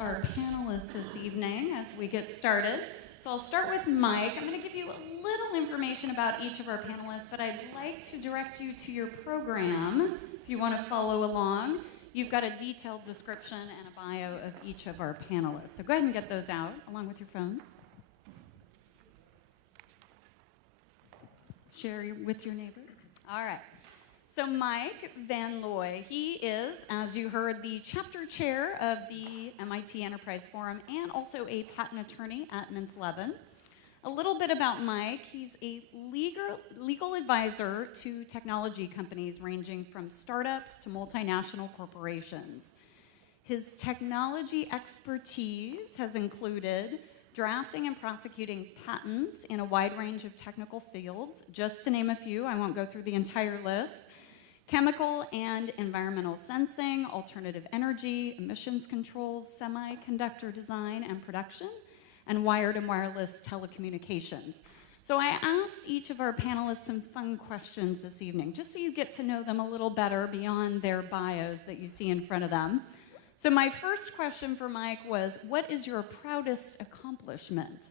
our panelists this evening as we get started. So I'll start with Mike. I'm going to give you a little information about each of our panelists, but I'd like to direct you to your program if you want to follow along. You've got a detailed description and a bio of each of our panelists. So go ahead and get those out along with your phones. Share with your neighbors. All right. So Mike Van Looy, he is, as you heard, the chapter chair of the MIT Enterprise Forum and also a patent attorney at Mintz Levin. A little bit about Mike. He's a legal advisor to technology companies ranging from startups to multinational corporations. His technology expertise has included drafting and prosecuting patents in a wide range of technical fields. Just to name a few, I won't go through the entire list. Chemical and environmental sensing, alternative energy, emissions controls, semiconductor design and production, and wired and wireless telecommunications. So I asked each of our panelists some fun questions this evening, just so you get to know them a little better beyond their bios that you see in front of them. So my first question for Mike was, what is your proudest accomplishment?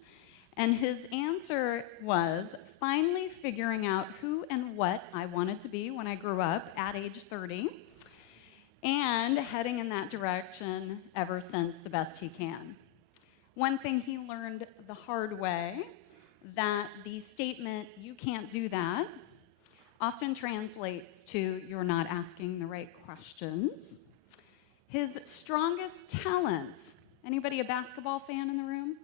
And his answer was finally figuring out who and what I wanted to be when I grew up at age 30, and heading in that direction ever since the best he can. One thing he learned the hard way, that the statement, "you can't do that," often translates to "you're not asking the right questions." His strongest talent, anybody a basketball fan in the room?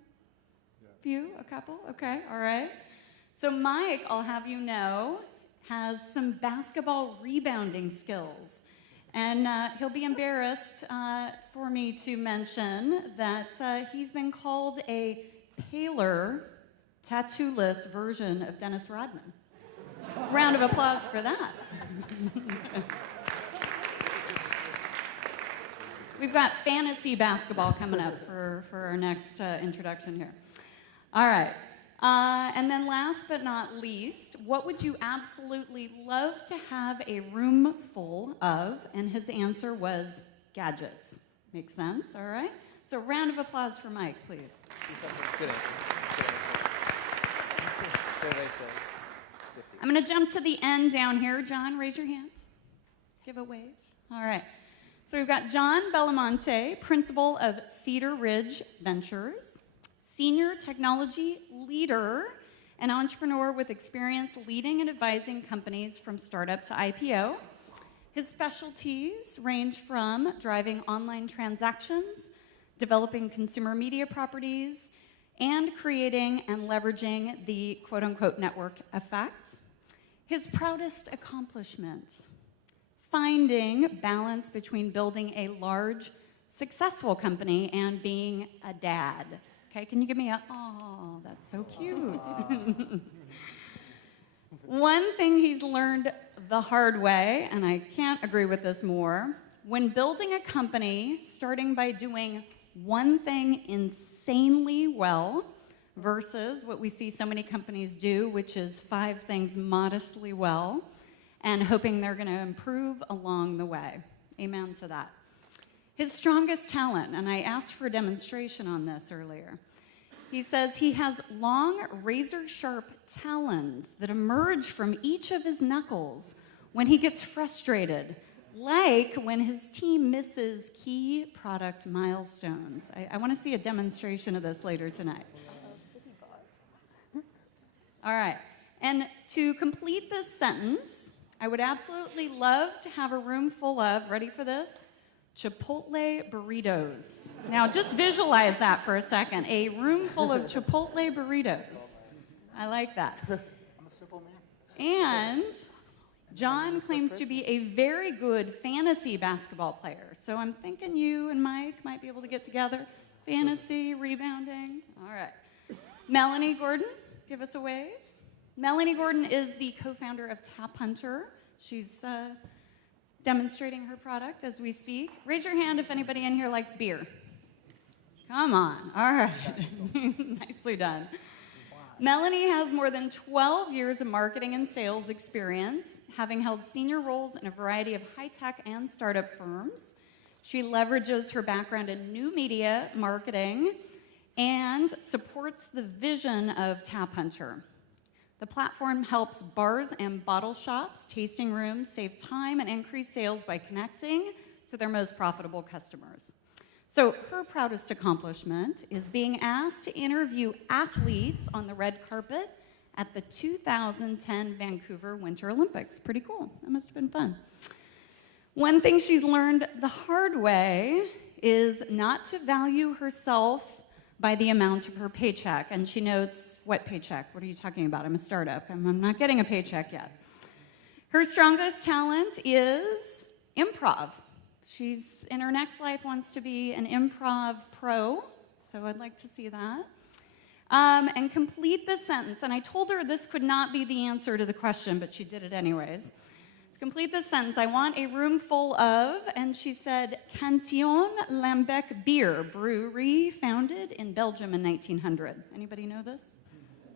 Few, a couple, okay, all right. So Mike, I'll have you know, has some basketball rebounding skills. And he'll be embarrassed for me to mention that he's been called a paler, tattoo-less version of Dennis Rodman. Round of applause for that. We've got fantasy basketball coming up for our next introduction here. All right. And then last but not least, what would you absolutely love to have a room full of? And his answer was gadgets. Makes sense, all right? So round of applause for Mike, please. Good answer. Survey says 50. I'm going to jump to the end down here. John, raise your hand. Give a wave. All right. So we've got John Belmonte, principal of Cedar Ridge Ventures, senior technology leader and entrepreneur with experience leading and advising companies from startup to IPO. His specialties range from driving online transactions, developing consumer media properties, and creating and leveraging the quote-unquote network effect. His proudest accomplishment, finding balance between building a large, successful company and being a dad. Okay, can you give me a, oh, that's so cute. One thing he's learned the hard way, and I can't agree with this more, when building a company, starting by doing one thing insanely well versus what we see so many companies do, which is 5 things modestly well, and hoping they're going to improve along the way. Amen to that. His strongest talent, and I asked for a demonstration on this earlier. He says he has long, razor-sharp talons that emerge from each of his knuckles when he gets frustrated, like when his team misses key product milestones. I want to see a demonstration of this later tonight. All right, and to complete this sentence, I would absolutely love to have a room full of, ready for this? Chipotle burritos. Now, just visualize that for a second. A room full of Chipotle burritos. I like that. I'm a simple man. And John claims to be a very good fantasy basketball player. So I'm thinking you and Mike might be able to get together. Fantasy, rebounding. All right. Melani Gordon, give us a wave. Melani Gordon is the co-founder of TapHunter. She's demonstrating her product as we speak. Raise your hand if anybody in here likes beer. Come on. All right. Nicely done. Wow. Melani has more than 12 years of marketing and sales experience, having held senior roles in a variety of high-tech and startup firms. She leverages her background in new media marketing and supports the vision of TapHunter. The platform helps bars and bottle shops, tasting rooms save time and increase sales by connecting to their most profitable customers. So her proudest accomplishment is being asked to interview athletes on the red carpet at the 2010 Vancouver Winter Olympics. Pretty cool. That must have been fun. One thing she's learned the hard way is not to value herself by the amount of her paycheck. And she notes, what paycheck? What are you talking about? I'm a startup. I'm not getting a paycheck yet. Her strongest talent is improv. She's, in her next life, wants to be an improv pro, so I'd like to see that. And complete the sentence. And I told her this could not be the answer to the question, but she did it anyways. Complete this sentence. I want a room full of, and she said, Cantillon Lambec Beer Brewery, founded in Belgium in 1900. Anybody know this?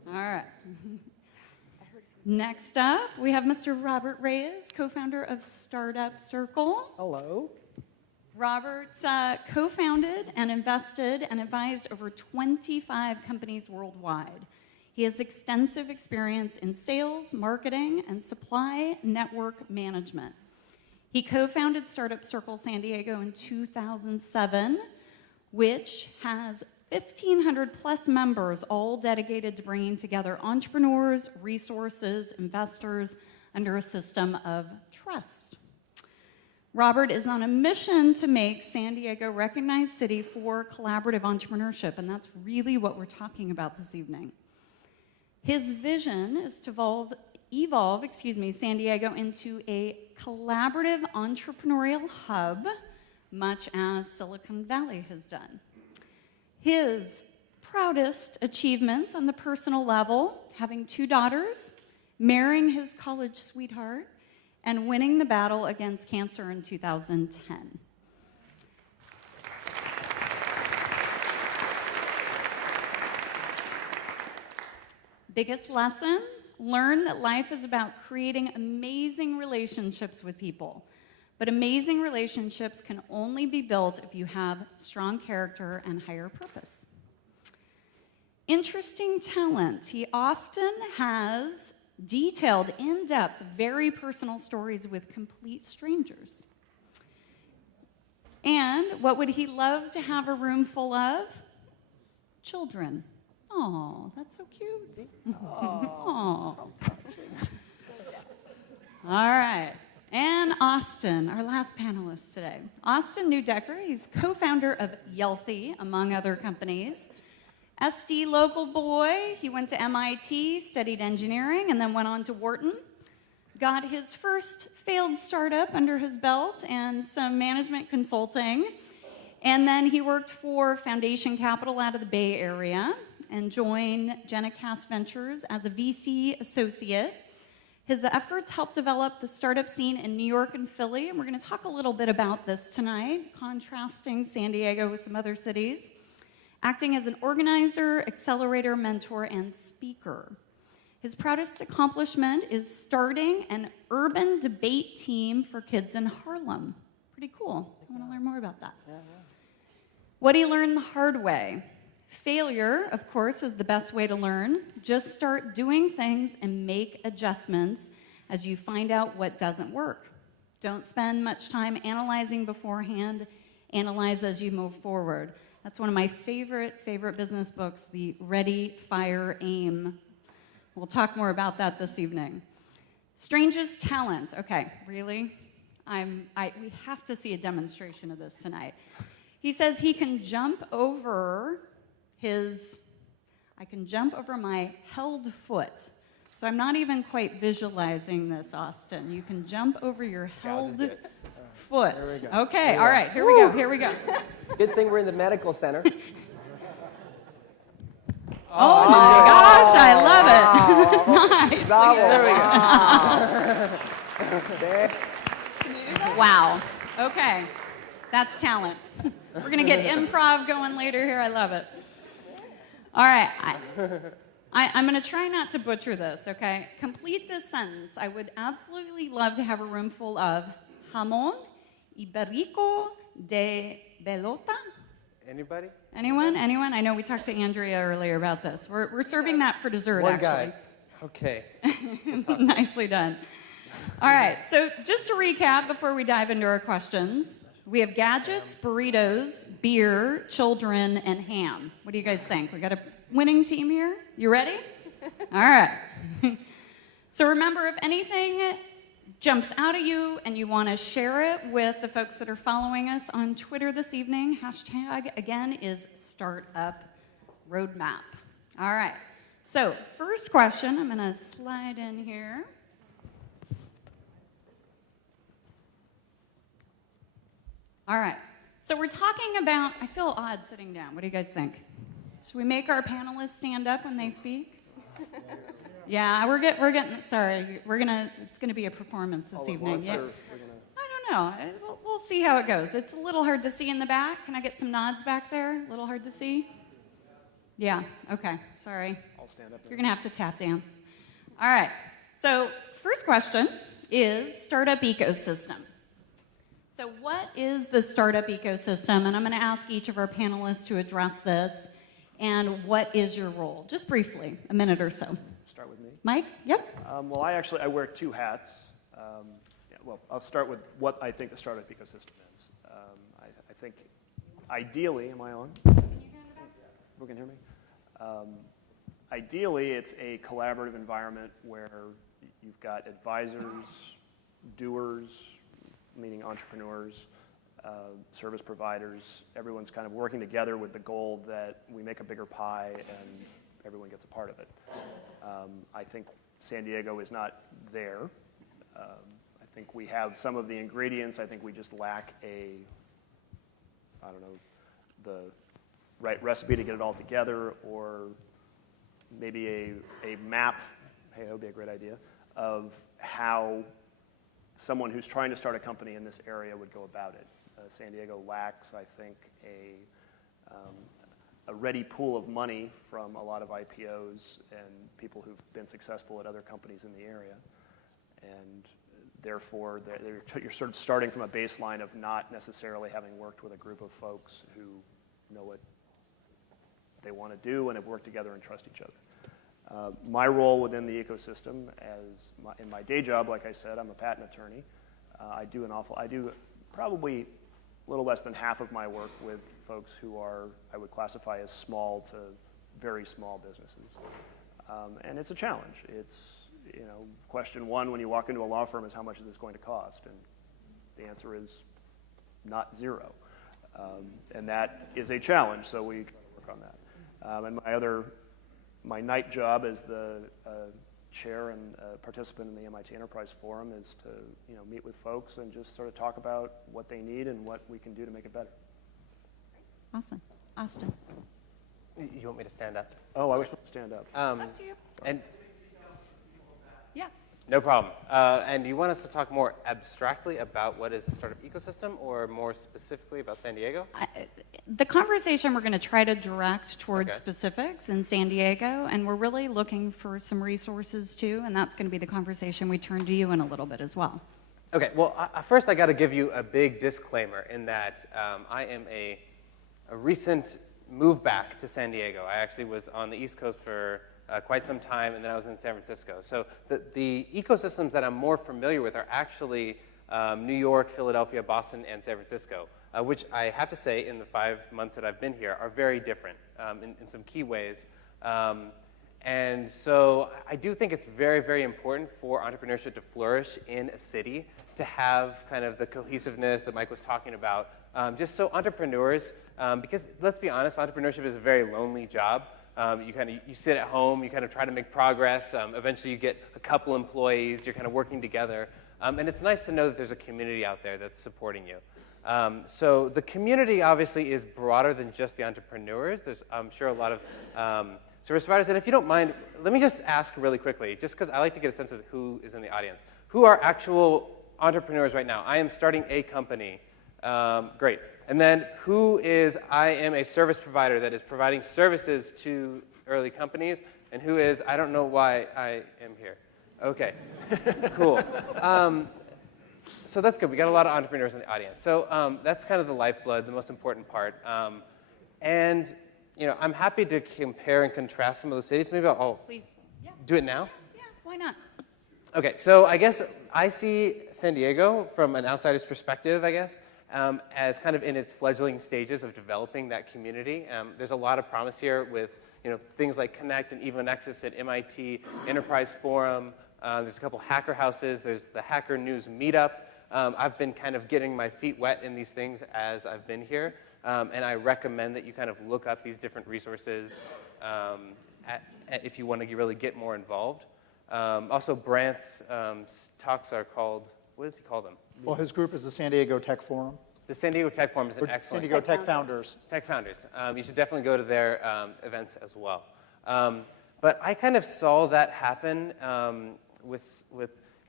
All right. Next up, we have Mr. Robert Reyes, co-founder of Startup Circle. Hello. Robert co-founded and invested and advised over 25 companies worldwide. He has extensive experience in sales, marketing, and supply network management. He co-founded Startup Circle San Diego in 2007, which has 1,500 plus members, all dedicated to bringing together entrepreneurs, resources, investors under a system of trust. Robert is on a mission to make San Diego a recognized city for collaborative entrepreneurship, and that's really what we're talking about this evening. His vision is to evolve San Diego into a collaborative entrepreneurial hub, much as Silicon Valley has done. His proudest achievements on the personal level, having 2 daughters, marrying his college sweetheart, and winning the battle against cancer in 2010. Biggest lesson, learn that life is about creating amazing relationships with people. But amazing relationships can only be built if you have strong character and higher purpose. Interesting talent. He often has detailed, in-depth, very personal stories with complete strangers. And what would he love to have a room full of? Children. Oh, that's so cute. All right. And Austin, our last panelist today. Austin Newdecker, he's co-founder of Yelthy, among other companies. SD local boy, he went to MIT, studied engineering, and then went on to Wharton. Got his first failed startup under his belt and some management consulting. And then he worked for Foundation Capital out of the Bay Area and joined Genicast Ventures as a VC associate. His efforts helped develop the startup scene in New York and Philly, and we're going to talk a little bit about this tonight, contrasting San Diego with some other cities, acting as an organizer, accelerator, mentor, and speaker. His proudest accomplishment is starting an urban debate team for kids in Harlem. Pretty cool. I want to learn more about that. What he learned the hard way. Failure, of course, is the best way to learn. Just start doing things and make adjustments as you find out what doesn't work. Don't spend much time analyzing beforehand. Analyze as you move forward. That's one of my favorite business books, The Ready, Fire, Aim. We'll talk more about that this evening. Strangest talent. Okay, really? We have to see a demonstration of this tonight. He says he can jump over I can jump over my held foot. So I'm not even quite visualizing this, Austin. You can jump over your held foot. There we go. Okay, all right, here we go. Good thing we're in the medical center. Oh my gosh, I love it. Nice. There we go. Wow. Okay, that's talent. We're going to get improv going later here. I love it. All right. I'm going to try not to butcher this, okay? Complete this sentence. I would absolutely love to have a room full of jamón, iberico, de Belota? Anybody? Anyone? Anyone? I know we talked to Andrea earlier about this. We're serving that for dessert, One actually. guy. Okay. Nicely done. All right, so just to recap before we dive into our questions, we have gadgets, burritos, beer, children, and ham. What do you guys think? We got a winning team here? You ready? All right. So remember, if anything jumps out at you and you want to share it with the folks that are following us on Twitter this evening, hashtag, again, is Startup Roadmap. All right. So first question, I'm going to slide in here. All right. So we're talking about, I feel odd sitting down. What do you guys think? Should we make our panelists stand up when they speak? Yeah, we're getting. Sorry, it's gonna be a performance this evening. Yeah. I don't know. We'll see how it goes. It's a little hard to see in the back. Can I get some nods back there? A little hard to see. Yeah. Okay. Sorry. I'll stand up. You're gonna have to tap dance. All right. So first question is startup ecosystem. So what is the startup ecosystem? And I'm going to ask each of our panelists to address this. And what is your role? Just briefly, a minute or so. Start with me. Mike? Yep. Well, I wear two hats. Well, I'll start with what I think the startup ecosystem is. I think ideally, am I on? Who can hear me? Ideally, it's a collaborative environment where you've got advisors, doers, meaning entrepreneurs, service providers. Everyone's kind of working together with the goal that we make a bigger pie and everyone gets a part of it. I think San Diego is not there. I think we have some of the ingredients. I think we just lack the right recipe to get it all together, or maybe a map, hey, that would be a great idea, of how someone who's trying to start a company in this area would go about it. San Diego lacks, I think, a ready pool of money from a lot of IPOs and people who've been successful at other companies in the area. And therefore, you're sort of starting from a baseline of not necessarily having worked with a group of folks who know what they want to do and have worked together and trust each other. My role within the ecosystem, in my day job, like I said, I'm a patent attorney. I do probably a little less than half of my work with folks who I would classify as small to very small businesses. And it's a challenge. It's, question one when you walk into a law firm is how much is this going to cost? And the answer is not zero. And that is a challenge, so we try to work on that. And my night job as the chair and participant in the MIT Enterprise Forum is to meet with folks and just sort of talk about what they need and what we can do to make it better. Awesome. Austin. You want me to stand up? Oh, I wish I could stand up. Up to you. And Yeah. no problem. And do you want us to talk more abstractly about what is a startup ecosystem, or more specifically about San Diego? The conversation we're going to try to direct towards Okay. specifics in San Diego, and we're really looking for some resources too, and that's going to be the conversation we turn to you in a little bit as well. Okay, well, first I got to give you a big disclaimer in that I am a recent move back to San Diego. I actually was on the East Coast for quite some time, and then I was in San Francisco. So the ecosystems that I'm more familiar with are actually New York, Philadelphia, Boston, and San Francisco, which I have to say in the 5 months that I've been here are very different in some key ways. And so I do think it's very, very important for entrepreneurship to flourish in a city, to have kind of the cohesiveness that Mike was talking about, just so entrepreneurs, because let's be honest, entrepreneurship is a very lonely job. You sit at home, you kind of try to make progress. Eventually you get a couple employees, you're kind of working together. And it's nice to know that there's a community out there that's supporting you. So the community obviously is broader than just the entrepreneurs. There's, I'm sure, a lot of service providers. And if you don't mind, let me just ask really quickly, just because I like to get a sense of who is in the audience. Who are actual entrepreneurs right now? I am starting a company. Great. And then I am a service provider that is providing services to early companies, and who is, I don't know why I am here. Okay, cool. So that's good. We got a lot of entrepreneurs in the audience. So that's kind of the lifeblood, the most important part. And I'm happy to compare and contrast some of those cities. Maybe I'll Please. Yeah. do it now. Yeah, why not? Okay, so I guess I see San Diego from an outsider's perspective, I guess, as kind of in its fledgling stages of developing that community. There's a lot of promise here with things like Connect and Evo Nexus at MIT, Enterprise Forum. There's a couple hacker houses. There's the Hacker News Meetup. I've been kind of getting my feet wet in these things as I've been here, and I recommend that you kind of look up these different resources if you want to really get more involved. Also, Brant's talks are called, what does he call them? Well, his group is the San Diego Tech Forum. The San Diego Tech Forum is an Or excellent. San Diego Tech Founders. Tech Founders. You should definitely go to their events as well. But I kind of saw that happen with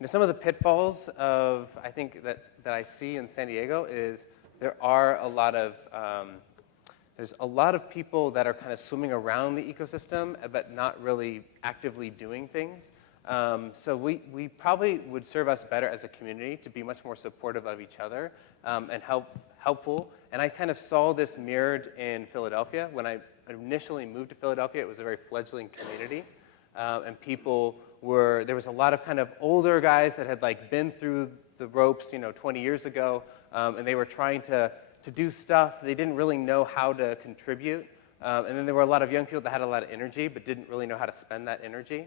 some of the pitfalls of, I think, that I see in San Diego is there are a lot of there's a lot of people that are kind of swimming around the ecosystem but not really actively doing things. So we probably would serve us better as a community to be much more supportive of each other and helpful. And I kind of saw this mirrored in Philadelphia. When I initially moved to Philadelphia, it was a very fledgling community. And there was a lot of kind of older guys that had been through the ropes, 20 years ago, and they were trying to do stuff. They didn't really know how to contribute. And then there were a lot of young people that had a lot of energy but didn't really know how to spend that energy.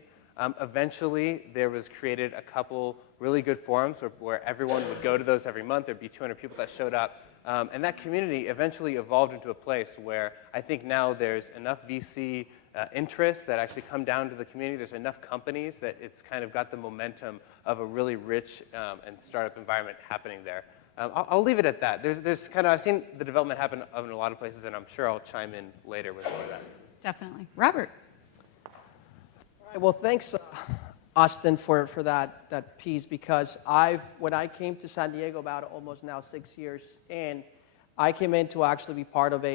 Eventually, there was created a couple really good forums where everyone would go to those every month. There'd be 200 people that showed up. And that community eventually evolved into a place where I think now there's enough VC interest that actually come down to the community. There's enough companies that it's kind of got the momentum of a really rich and startup environment happening there. I'll leave it at that. There's kind of, I've seen the development happen in a lot of places, and I'm sure I'll chime in later with more of that. Definitely. Robert. All right, well, thanks, Austin, for that piece, because when I came to San Diego about almost now 6 years in, I came in to actually be part of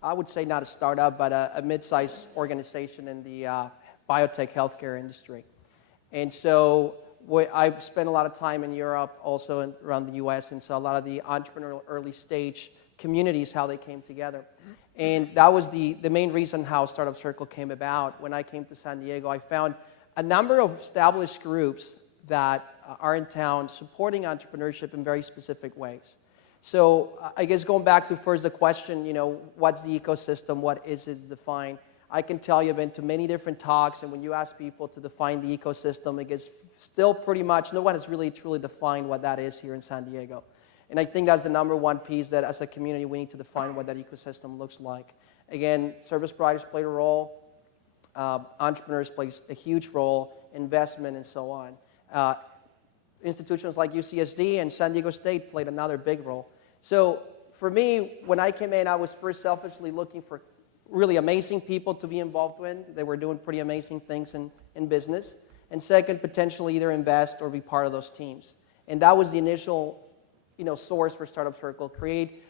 I would say not a startup, but a mid-sized organization in the biotech healthcare industry. And so I spent a lot of time in Europe, also around the US, and saw a lot of the entrepreneurial early stage communities, how they came together. And that was the main reason how Startup Circle came about. When I came to San Diego, I found a number of established groups that are in town supporting entrepreneurship in very specific ways. So I guess going back to first the question, what's the ecosystem, what is it defined? I can tell you I've been to many different talks, and when you ask people to define the ecosystem, it gets still pretty much, no one has really truly defined what that is here in San Diego. And I think that's the number one piece that as a community we need to define what that ecosystem looks like. Again, service providers play a role, entrepreneurs play a huge role, investment and so on. Institutions like UCSD and San Diego State played another big role. So for me, when I came in, I was first selfishly looking for really amazing people to be involved with. They were doing pretty amazing things in business. And second, potentially either invest or be part of those teams. And that was the initial source for Startup Circle, create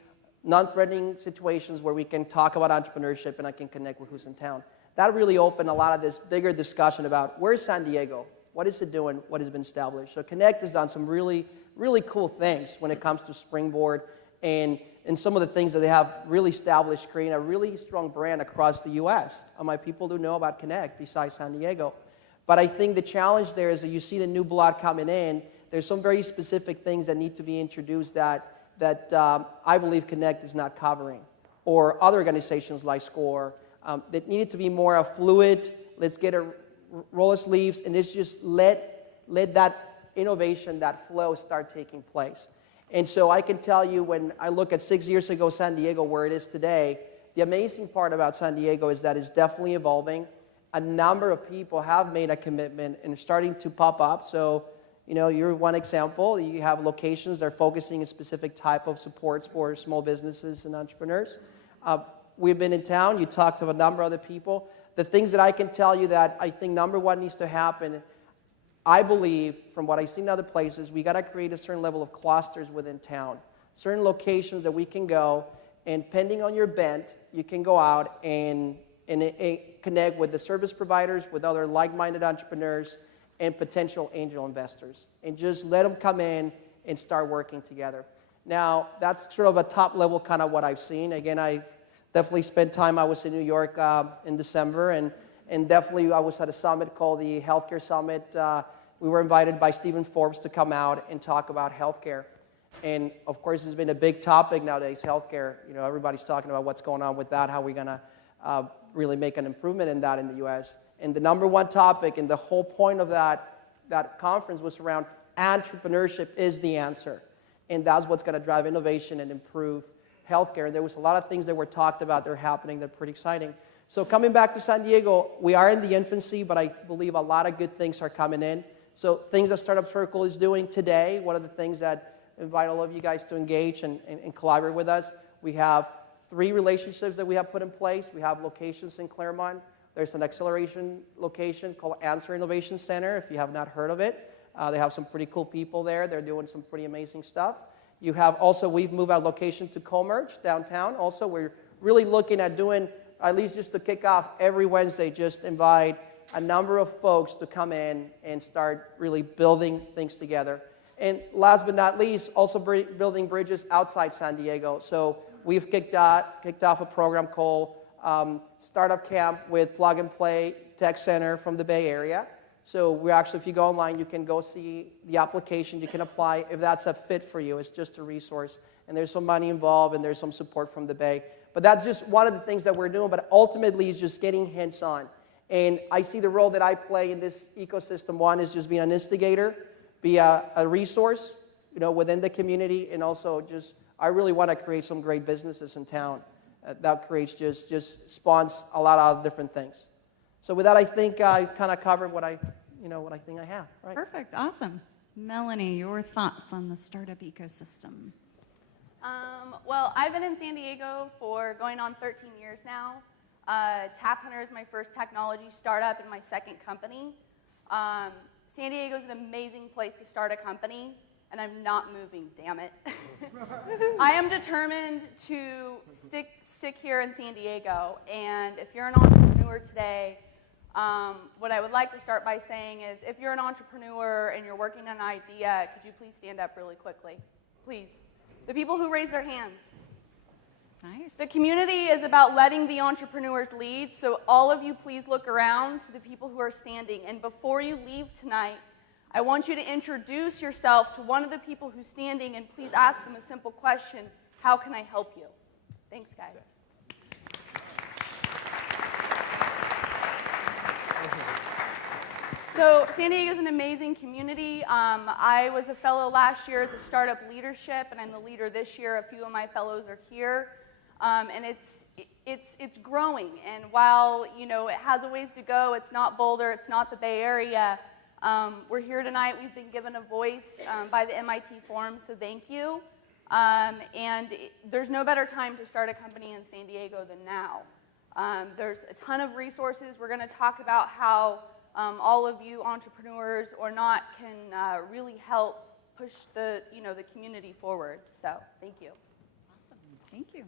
non-threatening situations where we can talk about entrepreneurship and I can connect with who's in town. That really opened a lot of this bigger discussion about where's San Diego? What is it doing? What has been established? So Connect has done some really, really cool things when it comes to Springboard and some of the things that they have really established, creating a really strong brand across the U.S. My people do know about Connect besides San Diego. But I think the challenge there is that you see the new blood coming in. There's some very specific things that need to be introduced that I believe Connect is not covering, or other organizations like SCORE that needed to be more fluid. Let's get a roll of sleeves and let's just let that innovation, that flow start taking place. And so I can tell you when I look at 6 years ago San Diego where it is today, the amazing part about San Diego is that it's definitely evolving. A number of people have made a commitment and starting to pop up. So you're one example. You have locations that are focusing a specific type of supports for small businesses and entrepreneurs. We've been in town. You talked to a number of other people. The things that I can tell you that I think number one needs to happen, I believe, from what I see in other places, we got to create a certain level of clusters within town, certain locations that we can go, and depending on your bent, you can go out and connect with the service providers, with other like-minded entrepreneurs, and potential angel investors, and just let them come in and start working together. Now, that's sort of a top level kind of what I've seen. Again, I definitely spent time, I was in New York in December, and definitely I was at a summit called the Healthcare Summit. We were invited by Stephen Forbes to come out and talk about healthcare. And of course, it's been a big topic nowadays, healthcare. You know, everybody's talking about what's going on with that, how we're going to really make an improvement in that in the U.S. And the number one topic and the whole point of that conference was around entrepreneurship is the answer. And that's what's going to drive innovation and improve healthcare. And there was a lot of things that were talked about that are happening that are pretty exciting. So coming back to San Diego, we are in the infancy, but I believe a lot of good things are coming in. So things that Startup Circle is doing today, one of the things that invite all of you guys to engage and collaborate with us. We have 3 relationships that we have put in place. We have locations in Claremont. There's an acceleration location called Answer Innovation Center, if you have not heard of it. They have some pretty cool people there. They're doing some pretty amazing stuff. You have also, we've moved our location to Commerce downtown. Also, we're really looking at doing, at least just to kick off every Wednesday, just invite a number of folks to come in and start really building things together. And last but not least, also building bridges outside San Diego. So we've kicked off a program called Startup Camp with Plug and Play Tech Center from the Bay Area. So we actually, if you go online, you can go see the application. You can apply if that's a fit for you. It's just a resource. And there's some money involved, and there's some support from the Bay. But that's just one of the things that we're doing. But ultimately, it's just getting hands-on. And I see the role that I play in this ecosystem. One is just being an instigator, be a resource, you know, within the community, and also just I really want to create some great businesses in town. That creates just spawns a lot of different things. So with that, I think I kind of covered what I think I have. Right. Perfect. Awesome. Melanie, your thoughts on the startup ecosystem? Well, I've been in San Diego for going on 13 years now. TapHunter is my first technology startup and my second company. San Diego is an amazing place to start a company, and I'm not moving, damn it. I am determined to stick here in San Diego, and if you're an entrepreneur today, what I would like to start by saying is, if you're an entrepreneur and you're working on an idea, could you please stand up really quickly? Please. The people who raise their hands. Nice. The community is about letting the entrepreneurs lead, so all of you please look around to the people who are standing. And before you leave tonight, I want you to introduce yourself to one of the people who's standing, and please ask them a simple question: how can I help you? Thanks, guys. So San Diego is an amazing community. I was a fellow last year at the Startup Leadership, and I'm the leader this year. A few of my fellows are here. And it's growing, and while it has a ways to go, it's not Boulder, it's not the Bay Area. We're here tonight. We've been given a voice by the MIT Forum, so thank you. There's no better time to start a company in San Diego than now. There's a ton of resources. We're going to talk about how all of you entrepreneurs or not can really help push the community forward. So thank you. Awesome. Thank you.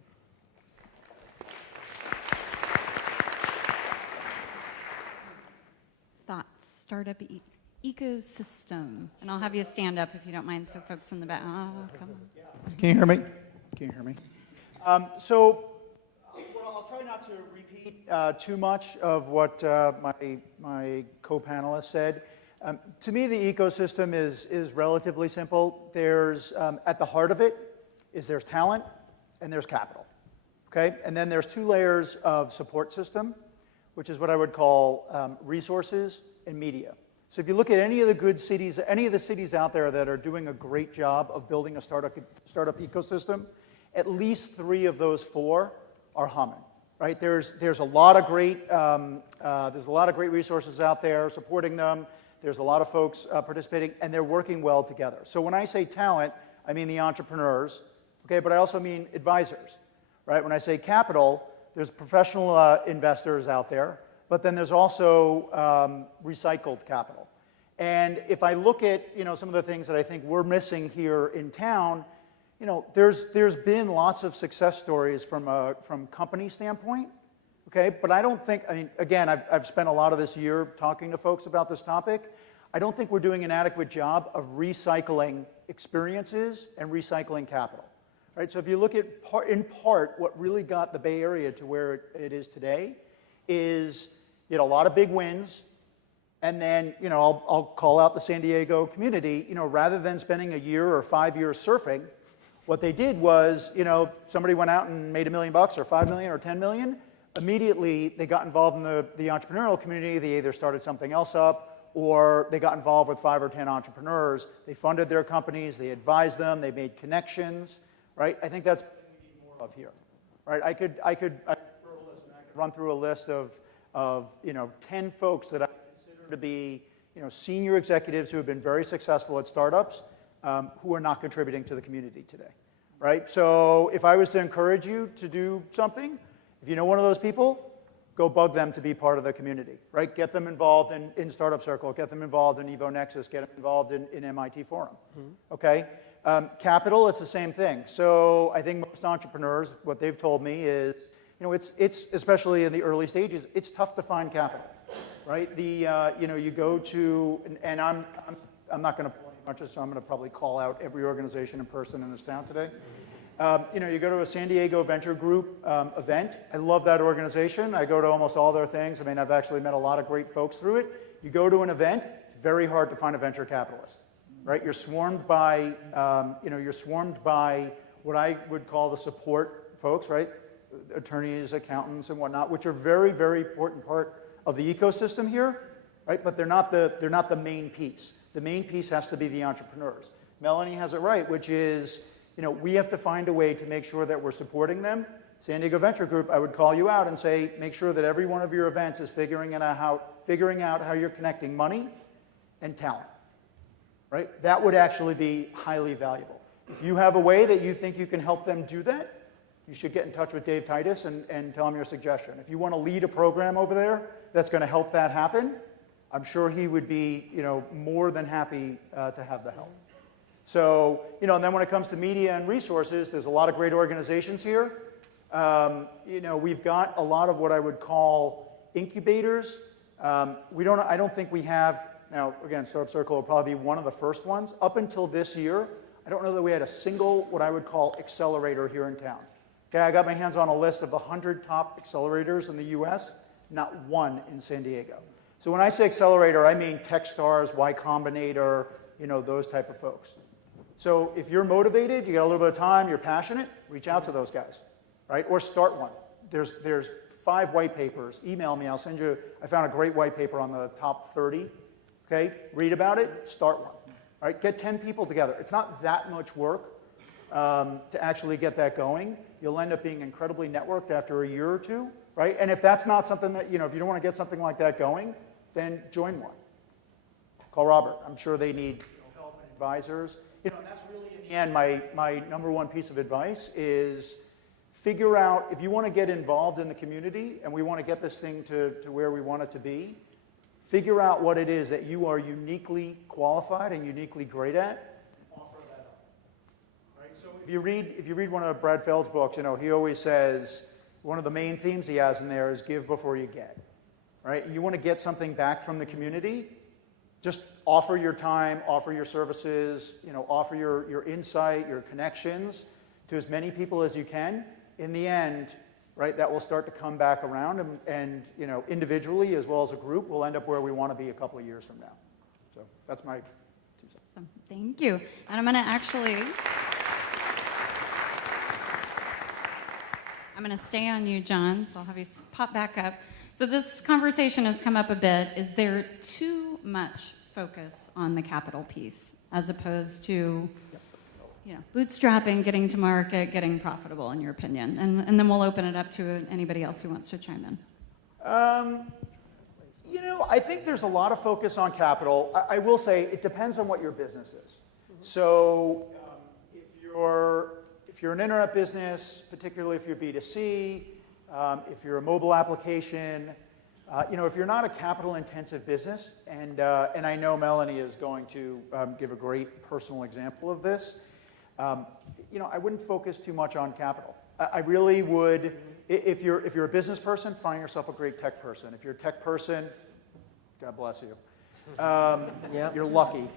Thoughts, startup ecosystem. And I'll have you stand up if you don't mind, so folks in the back. Oh, come on. Can you hear me? Can you hear me? So I'll try not to repeat too much of what my co-panelists said. To me, the ecosystem is relatively simple. There's, at the heart of it, there's talent and there's capital. Okay? And then there's 2 layers of support system, which is what I would call resources and media. So if you look at any of the good cities, any of the cities out there that are doing a great job of building a startup ecosystem, at least 3 of those 4 are humming. Right? There's a lot of great resources out there supporting them. There's a lot of folks participating, and they're working well together. So when I say talent, I mean the entrepreneurs, okay? But I also mean advisors, right? When I say capital, there's professional investors out there, but then there's also recycled capital. And if I look at some of the things that I think we're missing here in town, there's been lots of success stories from company standpoint, okay? But I don't think, again, I've spent a lot of this year talking to folks about this topic. I don't think we're doing an adequate job of recycling experiences and recycling capital. Right? So if you look at, in part, what really got the Bay Area to where it is today is you had a lot of big wins, and then, I'll call out the San Diego community, rather than spending a year or 5 years surfing, what they did was, somebody went out and made $1 million or $5 million or $10 million. Immediately, they got involved in the entrepreneurial community. They either started something else up, or they got involved with 5 or 10 entrepreneurs. They funded their companies. They advised them. They made connections. Right? I think that's what we need more of here. Right? I could run through a list of 10 folks that I consider to be senior executives who have been very successful at startups who are not contributing to the community today. Right? So if I was to encourage you to do something, if you know one of those people, go bug them to be part of the community. Right? Get them involved in Startup Circle. Get them involved in Evo Nexus. Get them involved in MIT Forum. Okay? Capital, it's the same thing. So I think most entrepreneurs, what they've told me is, it's especially in the early stages, it's tough to find capital, right? You go to, and I'm not going to pull any punches, so I'm going to probably call out every organization and person in this town today. You go to a San Diego Venture Group event. I love that organization. I go to almost all their things. I mean, I've actually met a lot of great folks through it. You go to an event, it's very hard to find a venture capitalist. Right, you're swarmed by, what I would call the support folks, right? Attorneys, accountants, and whatnot, which are very, very important part of the ecosystem here, right? But they're not the main piece. The main piece has to be the entrepreneurs. Melani has it right, which is, we have to find a way to make sure that we're supporting them. San Diego Venture Group, I would call you out and say, make sure that every one of your events is figuring out how you're connecting money and talent. Right? That would actually be highly valuable. If you have a way that you think you can help them do that, you should get in touch with Dave Titus and tell him your suggestion. If you want to lead a program over there that's going to help that happen, I'm sure he would be more than happy to have the help. So, and then when it comes to media and resources, there's a lot of great organizations here. We've got a lot of what I would call incubators. I don't think we have. Now, again, Startup Circle will probably be one of the first ones. Up until this year, I don't know that we had a single, what I would call, accelerator here in town. Okay, I got my hands on a list of 100 top accelerators in the US, not one in San Diego. So when I say accelerator, I mean Techstars, Y Combinator, those type of folks. So if you're motivated, you got a little bit of time, you're passionate, reach out to those guys, right? Or start one. There's 5 white papers. Email me, I'll send you, I found a great white paper on the top 30. Okay, read about it, start one. All right, get 10 people together. It's not that much work to actually get that going. You'll end up being incredibly networked after a year or two, right? And if that's not something that, if you don't want to get something like that going, then join one. Call Robert. I'm sure they need help and advisors. And that's really, in the end, my number one piece of advice is figure out, if you want to get involved in the community and we want to get this thing to where we want it to be, figure out what it is that you are uniquely qualified and uniquely great at, and offer that up. Right? So if you read one of Brad Feld's books, he always says one of the main themes he has in there is give before you get. Right? You want to get something back from the community, just offer your time, offer your services, offer your insight, your connections to as many people as you can. In the end, right, that will start to come back around, and individually as well as a group, we'll end up where we want to be a couple of years from now. So that's my 2 cents. Thank you. And I'm going to stay on you, John, so I'll have you pop back up. So this conversation has come up a bit. Is there too much focus on the capital piece as opposed to bootstrapping, getting to market, getting profitable, in your opinion? And then we'll open it up to anybody else who wants to chime in. I think there's a lot of focus on capital. I will say it depends on what your business is. So if you're an internet business, particularly if you're B2C, if you're a mobile application, if you're not a capital-intensive business, and I know Melani is going to give a great personal example of this, I wouldn't focus too much on capital. I really would, if you're a business person, find yourself a great tech person. If you're a tech person, God bless you. Yep. you're lucky.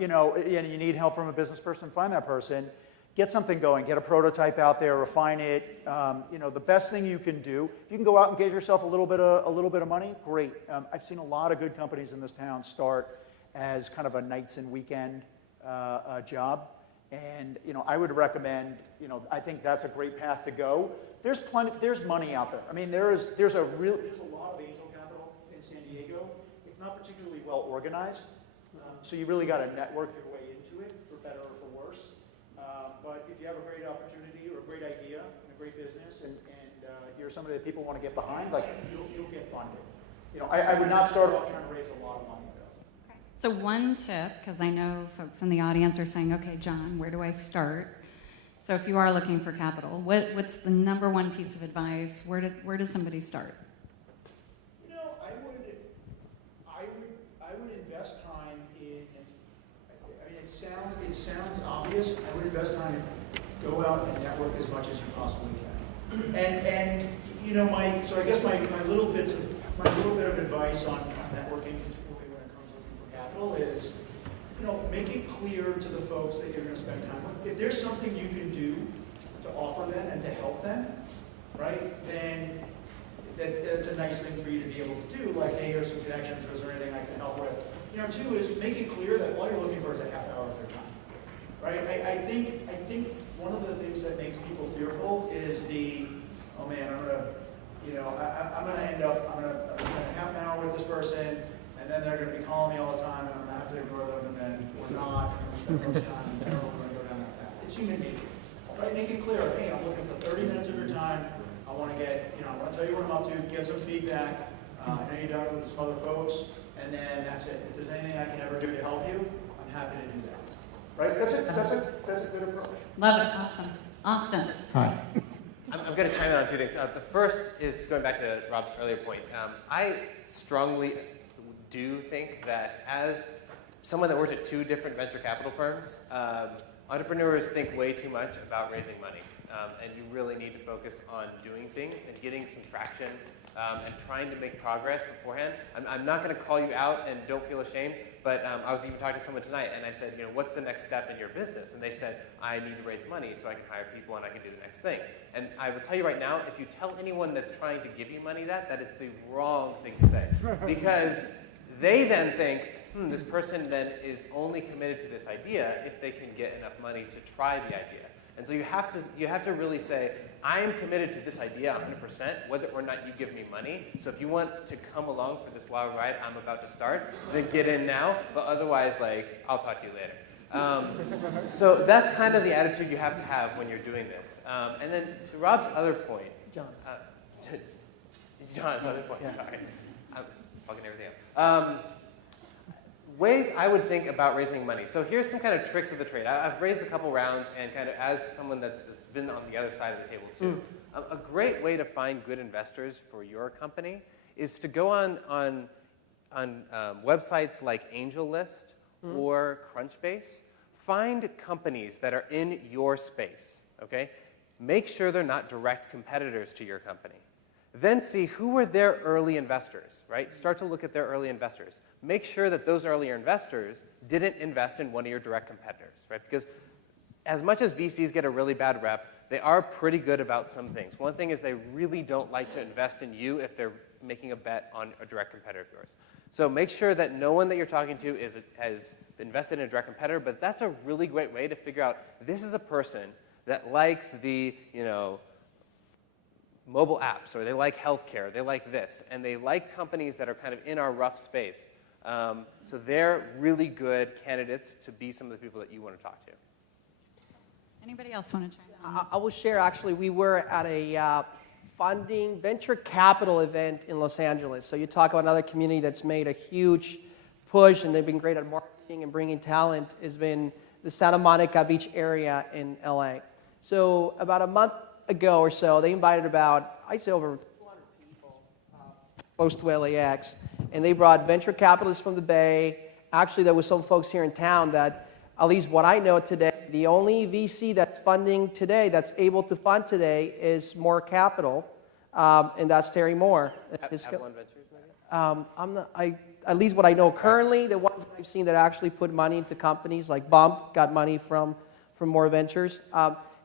You know, and you need help from a business person, find that person. Get something going, get a prototype out there, refine it. You know, the best thing you can do, if you can go out and get yourself a little bit of money, great. I've seen a lot of good companies in this town start as kind of a nights and weekend job. And, you know, I would recommend, you know, I think that's a great path to go. There's money out there. I mean, there's a lot of angel capital in San Diego. It's not particularly well organized. So you really got to network your way into it, for better or for worse. But if you have a great opportunity or a great idea and a great business, and you're somebody that people want to get behind, like you'll get funded. You know, I would not start off trying to raise a lot of money though. So one tip, because I know folks in the audience are saying, okay, John, where do I start? So if you are looking for capital, what's the number one piece of advice? Where does somebody start? You know, I would invest time in. I mean, it sounds obvious. I would invest time in go out and network as much as you possibly can. And you know, so I guess my little bit of advice on networking, particularly when it comes looking for capital, is, you know, make it clear to the folks that you're going to spend time with. If there's something you can do to offer them and to help them, right, then that's a nice thing for you to be able to do, like, hey, here's some connections, is there anything I can help with? You know, two is make it clear that all you're looking for is a half hour of their time, right? I think one of the things that makes people fearful is oh man, I'm gonna end up spend a half an hour with this person, and then they're gonna be calling me all the time, and I'm gonna have to ignore them, and then we're not, and we're gonna spend more time, and they're gonna go down that path. It's human nature, right? Make it clear, hey, I'm looking for 30 minutes of your time. I want to tell you what I'm up to, get some feedback. I know you're done with some other folks, and then that's it. If there's anything I can ever do to help you, I'm happy to do that. Right? That's a good approach. Love it. Awesome. Austin. Hi. I'm going to chime in on two things. The first is going back to Rob's earlier point. I strongly do think that as someone that works at two different venture capital firms, entrepreneurs think way too much about raising money. And you really need to focus on doing things and getting some traction and trying to make progress beforehand. I'm not going to call you out, and don't feel ashamed, but I was even talking to someone tonight, and I said, you know, what's the next step in your business? And they said, I need to raise money so I can hire people and I can do the next thing. And I will tell you right now, if you tell anyone that's trying to give you money that is the wrong thing to say. Because they then think, this person then is only committed to this idea if they can get enough money to try the idea. And so you have to really say, I am committed to this idea 100%, whether or not you give me money. So if you want to come along for this wild ride I'm about to start, then get in now. But otherwise, like, I'll talk to you later. So that's kind of the attitude you have to have when you're doing this. And then to Rob's other point, John's other point. Yeah. Sorry, I'm fucking everything up. Ways I would think about raising money. So here's some kind of tricks of the trade. I've raised a couple rounds, and kind of as someone that's been on the other side of the table too. A great way to find good investors for your company is to go on websites like AngelList or Crunchbase. Find companies that are in your space. Okay, make sure they're not direct competitors to your company. Then see who were their early investors. Right, start to look at their early investors. Make sure that those earlier investors didn't invest in one of your direct competitors, right? Because as much as VCs get a really bad rep, they are pretty good about some things. One thing is they really don't like to invest in you if they're making a bet on a direct competitor of yours. So make sure that no one that you're talking to has invested in a direct competitor, but that's a really great way to figure out this is a person that likes the, mobile apps, or they like healthcare, they like this, and they like companies that are kind of in our rough space. So they're really good candidates to be some of the people that you want to talk to. Anybody else want to chime in? I will share, actually, we were at a funding venture capital event in Los Angeles. So you talk about another community that's made a huge push, and they've been great at marketing and bringing talent, has been the Santa Monica Beach area in LA. So about a month ago or so, they invited about, I'd say over 200 people close to LAX, and they brought venture capitalists from the Bay. Actually, there was some folks here in town that, at least what I know today, the only VC that's funding today, that's able to fund today, is More Capital, and that's Terry Moore. Avalon Ventures, maybe? at least what I know currently, the ones that I've seen that actually put money into companies like Bump got money from More Ventures.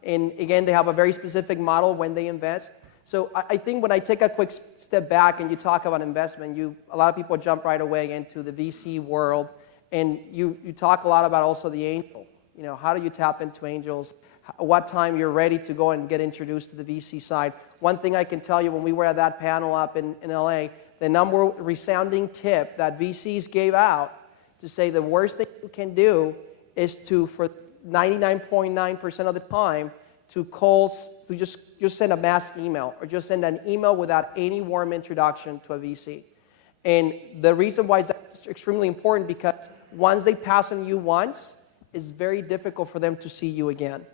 And again, they have a very specific model when they invest. So I think when I take a quick step back and you talk about investment, a lot of people jump right away into the VC world, and you talk a lot about also the angel. You know, how do you tap into angels? What time you're ready to go and get introduced to the VC side. One thing I can tell you, when we were at that panel up in LA, the number resounding tip that VCs gave out to say the worst thing you can do is to, for 99.9% of the time, to just send a mass email, or just send an email without any warm introduction to a VC. And the reason why that's extremely important, because once they pass on you once, it's very difficult for them to see you again.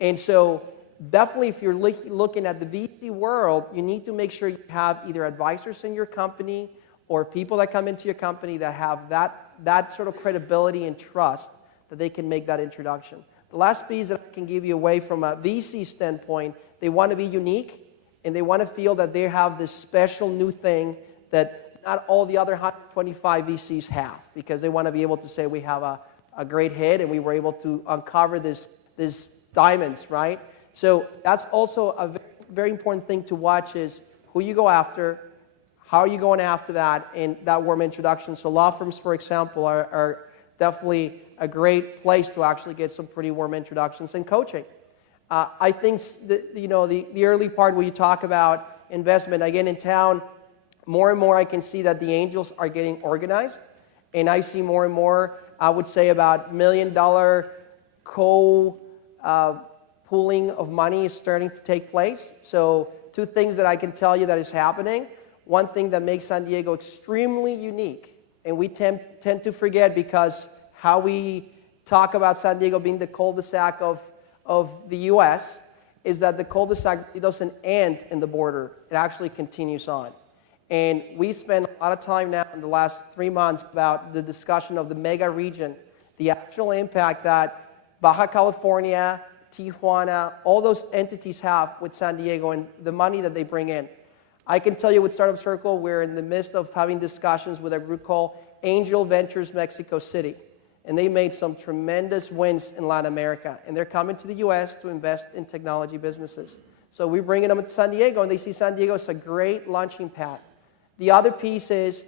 And so definitely, if you're looking at the VC world, you need to make sure you have either advisors in your company or people that come into your company that have that sort of credibility and trust that they can make that introduction. The last piece that I can give you away from a VC standpoint, they want to be unique, and they want to feel that they have this special new thing that not all the other 125 VCs have, because they want to be able to say, we have a great hit, and we were able to uncover this diamonds, right? So that's also a very important thing to watch, is who you go after, how are you going after that, and that warm introduction. So law firms, for example, are definitely a great place to actually get some pretty warm introductions and coaching. I think the early part where you talk about investment, again, in town, more and more I can see that the angels are getting organized, and I see more and more, I would say about $1 million pooling of money is starting to take place. So two things that I can tell you that is happening. One thing that makes San Diego extremely unique, and we tend to forget, because how we talk about San Diego being the cul-de-sac of the U.S., is that the cul-de-sac, it doesn't end in the border. It actually continues on. And we spend a lot of time now in the last 3 months about the discussion of the mega region, the actual impact that Baja California, Tijuana, all those entities have with San Diego and the money that they bring in. I can tell you with Startup Circle, we're in the midst of having discussions with a group called Angel Ventures Mexico City. And they made some tremendous wins in Latin America. And they're coming to the U.S. to invest in technology businesses. So we're bringing them to San Diego, and they see San Diego as a great launching pad. The other piece is,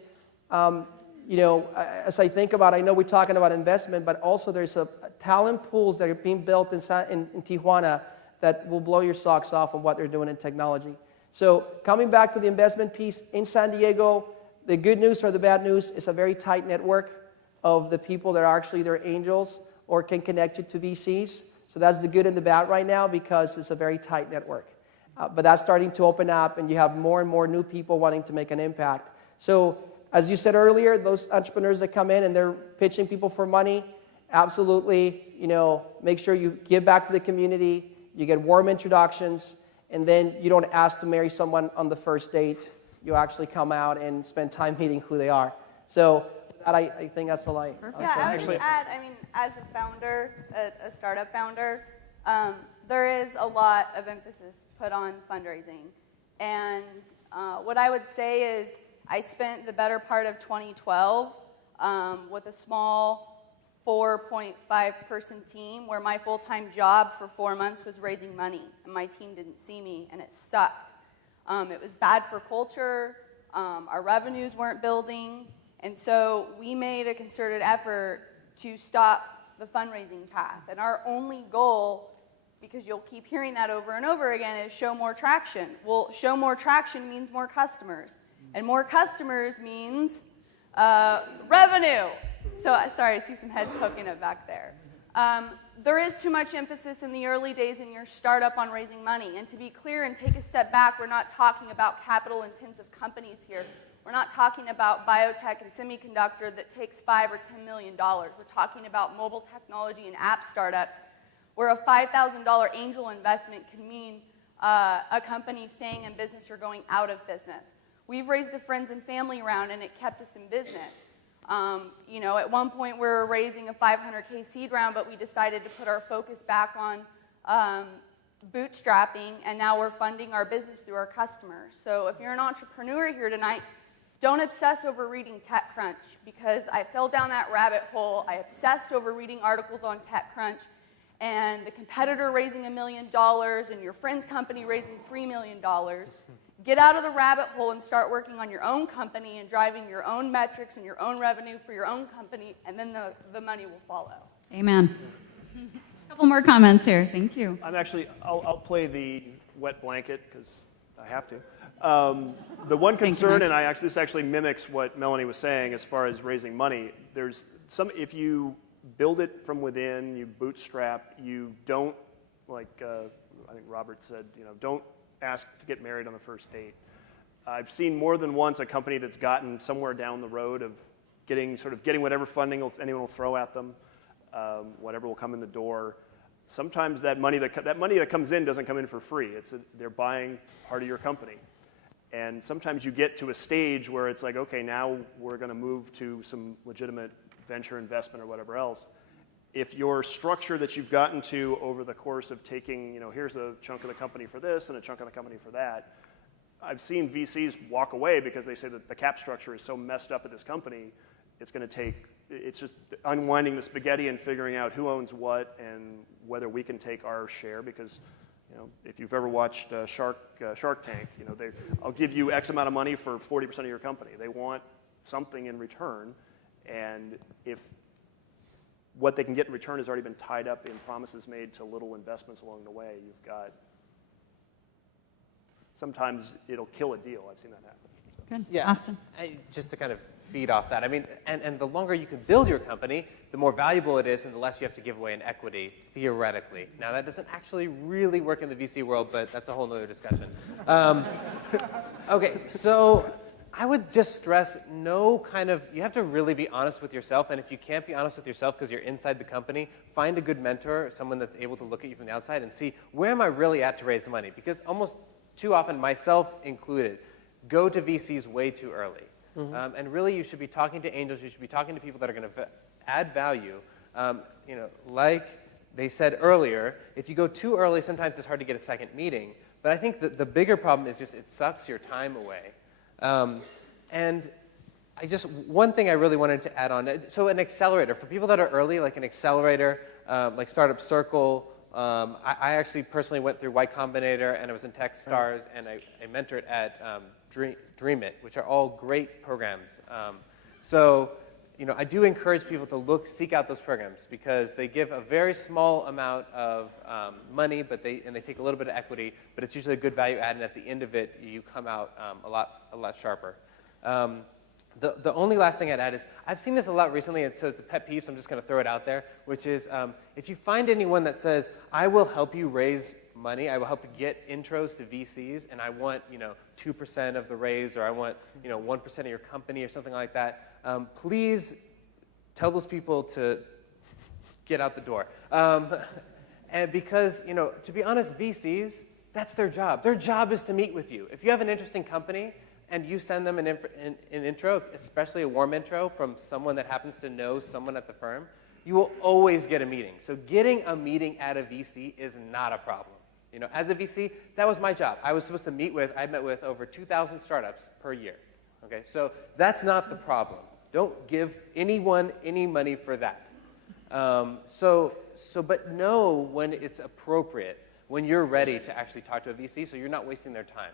as I think about, I know we're talking about investment, but also there's a talent pools that are being built in Tijuana that will blow your socks off on what they're doing in technology. So coming back to the investment piece, in San Diego, the good news or the bad news is a very tight network of the people that are actually their angels or can connect you to VCs. So that's the good and the bad right now, because it's a very tight network. But that's starting to open up, and you have more and more new people wanting to make an impact. So as you said earlier, those entrepreneurs that come in and they're pitching people for money, absolutely, make sure you give back to the community, you get warm introductions, and then you don't ask to marry someone on the first date. You actually come out and spend time meeting who they are. So I think that's all I... Yeah, I would just add, as a founder, a startup founder, there is a lot of emphasis put on fundraising. And what I would say is I spent the better part of 2012 with a small 4.5-person team where my full-time job for 4 months was raising money, and my team didn't see me, and it sucked. It was bad for culture. Our revenues weren't building. And so we made a concerted effort to stop the fundraising path. And our only goal, because you'll keep hearing that over and over again, is show more traction. Well, show more traction means more customers. And more customers means revenue. So, sorry, I see some heads poking up back there. There is too much emphasis in the early days in your startup on raising money. And to be clear and take a step back, we're not talking about capital-intensive companies here. We're not talking about biotech and semiconductor that takes $5 or $10 million. We're talking about mobile technology and app startups where a $5,000 angel investment can mean a company staying in business or going out of business. We've raised a friends and family round, and it kept us in business. At one point we were raising a $500K seed round, but we decided to put our focus back on bootstrapping, and now we're funding our business through our customers. So if you're an entrepreneur here tonight, don't obsess over reading TechCrunch, because I fell down that rabbit hole. I obsessed over reading articles on TechCrunch, and the competitor raising $1 million and your friend's company raising $3 million. Get out of the rabbit hole and start working on your own company and driving your own metrics and your own revenue for your own company, and then the money will follow. Amen. A couple more comments here. Thank you. I'll play the wet blanket because I have to. The one concern, and this actually mimics what Melani was saying as far as raising money. There's if you build it from within, you bootstrap, you don't, like I think Robert said, don't ask to get married on the first date. I've seen more than once a company that's gotten somewhere down the road of getting whatever funding anyone will throw at them, whatever will come in the door. Sometimes that money that comes in doesn't come in for free. They're buying part of your company. And sometimes you get to a stage where it's like, okay, now we're going to move to some legitimate venture investment or whatever else. If your structure that you've gotten to over the course of taking, here's a chunk of the company for this and a chunk of the company for that, I've seen VCs walk away because they say that the cap structure is so messed up at this company, it's just unwinding the spaghetti and figuring out who owns what and whether we can take our share, because if you've ever watched Shark Tank, I'll give you X amount of money for 40% of your company. They want something in return, and if what they can get in return has already been tied up in promises made to little investments along the way, you've got, sometimes it'll kill a deal. I've seen that happen. Good. Yeah. Austin? Just to kind of feed off that, and the longer you can build your company, the more valuable it is and the less you have to give away in equity, theoretically. Now, that doesn't actually really work in the VC world, but that's a whole other discussion. Okay, so I would just stress you have to really be honest with yourself, and if you can't be honest with yourself because you're inside the company, find a good mentor, someone that's able to look at you from the outside and see, where am I really at to raise money? Because almost too often, myself included, go to VCs way too early. Mm-hmm. And really, you should be talking to angels. You should be talking to people that are going to add value. Like they said earlier, if you go too early, sometimes it's hard to get a second meeting. But I think that the bigger problem is just it sucks your time away. And one thing I really wanted to add on. So an accelerator, for people that are early, like an accelerator, like Startup Circle. I actually personally went through Y Combinator, and I was in TechStars, and I mentored at Dream It, which are all great programs. I do encourage people to seek out those programs because they give a very small amount of money, but they take a little bit of equity, but it's usually a good value add, and at the end of it, you come out a lot sharper. The only last thing I'd add is I've seen this a lot recently, and so it's a pet peeve, so I'm just going to throw it out there, which is if you find anyone that says, I will help you raise money, I will help you get intros to VCs, and I want 2% of the raise, or I want 1% of your company or something like that, please tell those people to get out the door. And because, to be honest, VCs, that's their job. Their job is to meet with you. If you have an interesting company, and you send them an intro, especially a warm intro from someone that happens to know someone at the firm, you will always get a meeting. So getting a meeting at a VC is not a problem. As a VC, that was my job. I was supposed to I met with over 2,000 startups per year. Okay, so that's not the problem. Don't give anyone any money for that. But know when it's appropriate, when you're ready to actually talk to a VC, so you're not wasting their time.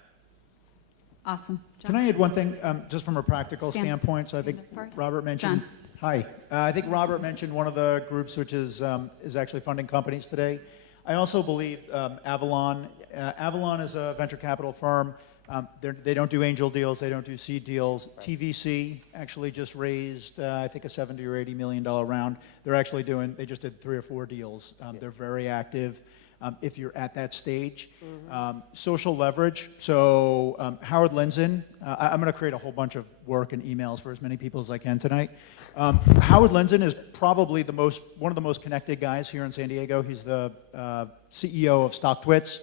Awesome. John? Can I add one thing, just from a practical standpoint? So I think Robert mentioned. John. Hi. I think Robert mentioned one of the groups which is actually funding companies today. I also believe Avalon. Avalon is a venture capital firm. They don't do angel deals. They don't do seed deals. Right. TVC actually just raised, I think, a $70 or $80 million round. They just did 3 or 4 deals. They're very active. If you're at that stage. Mm-hmm. Social leverage. So Howard Lindzen, I'm going to create a whole bunch of work and emails for as many people as I can tonight. Howard Lindzen is probably one of the most connected guys here in San Diego. He's the CEO of StockTwits.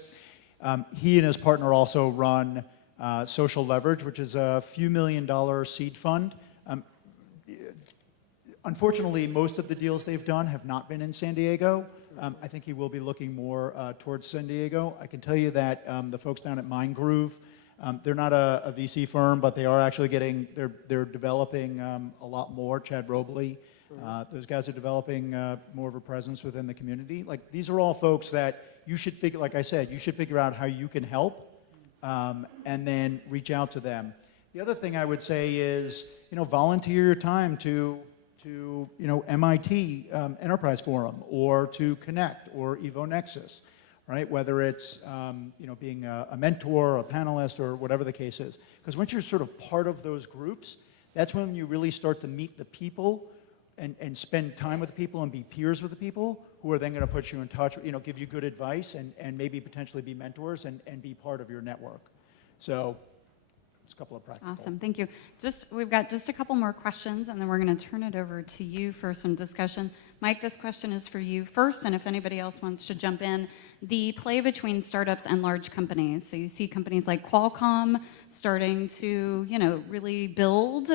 He and his partner also run Social Leverage, which is a few $1 million seed fund. Unfortunately, most of the deals they've done have not been in San Diego. I think he will be looking more towards San Diego. I can tell you that the folks down at Mind Groove They're not a VC firm, but they are actually they're developing a lot more. Chad Robley, those guys are developing more of a presence within the community. Like, these are all folks that you should figure, like I said, you should figure out how you can help, and then reach out to them. The other thing I would say is, volunteer your time to MIT Enterprise Forum, or to Connect, or EvoNexus, right? Whether it's being a mentor, a panelist, or whatever the case is. Because once you're sort of part of those groups, that's when you really start to meet the people and spend time with the people and be peers with the people who are then going to put you in touch, give you good advice and maybe potentially be mentors and be part of your network. So it's a couple of practical. Awesome, thank you. We've got just a couple more questions, and then we're going to turn it over to you for some discussion. Mike, this question is for you first, and if anybody else wants to jump in, the play between startups and large companies. So you see companies like Qualcomm starting to, really build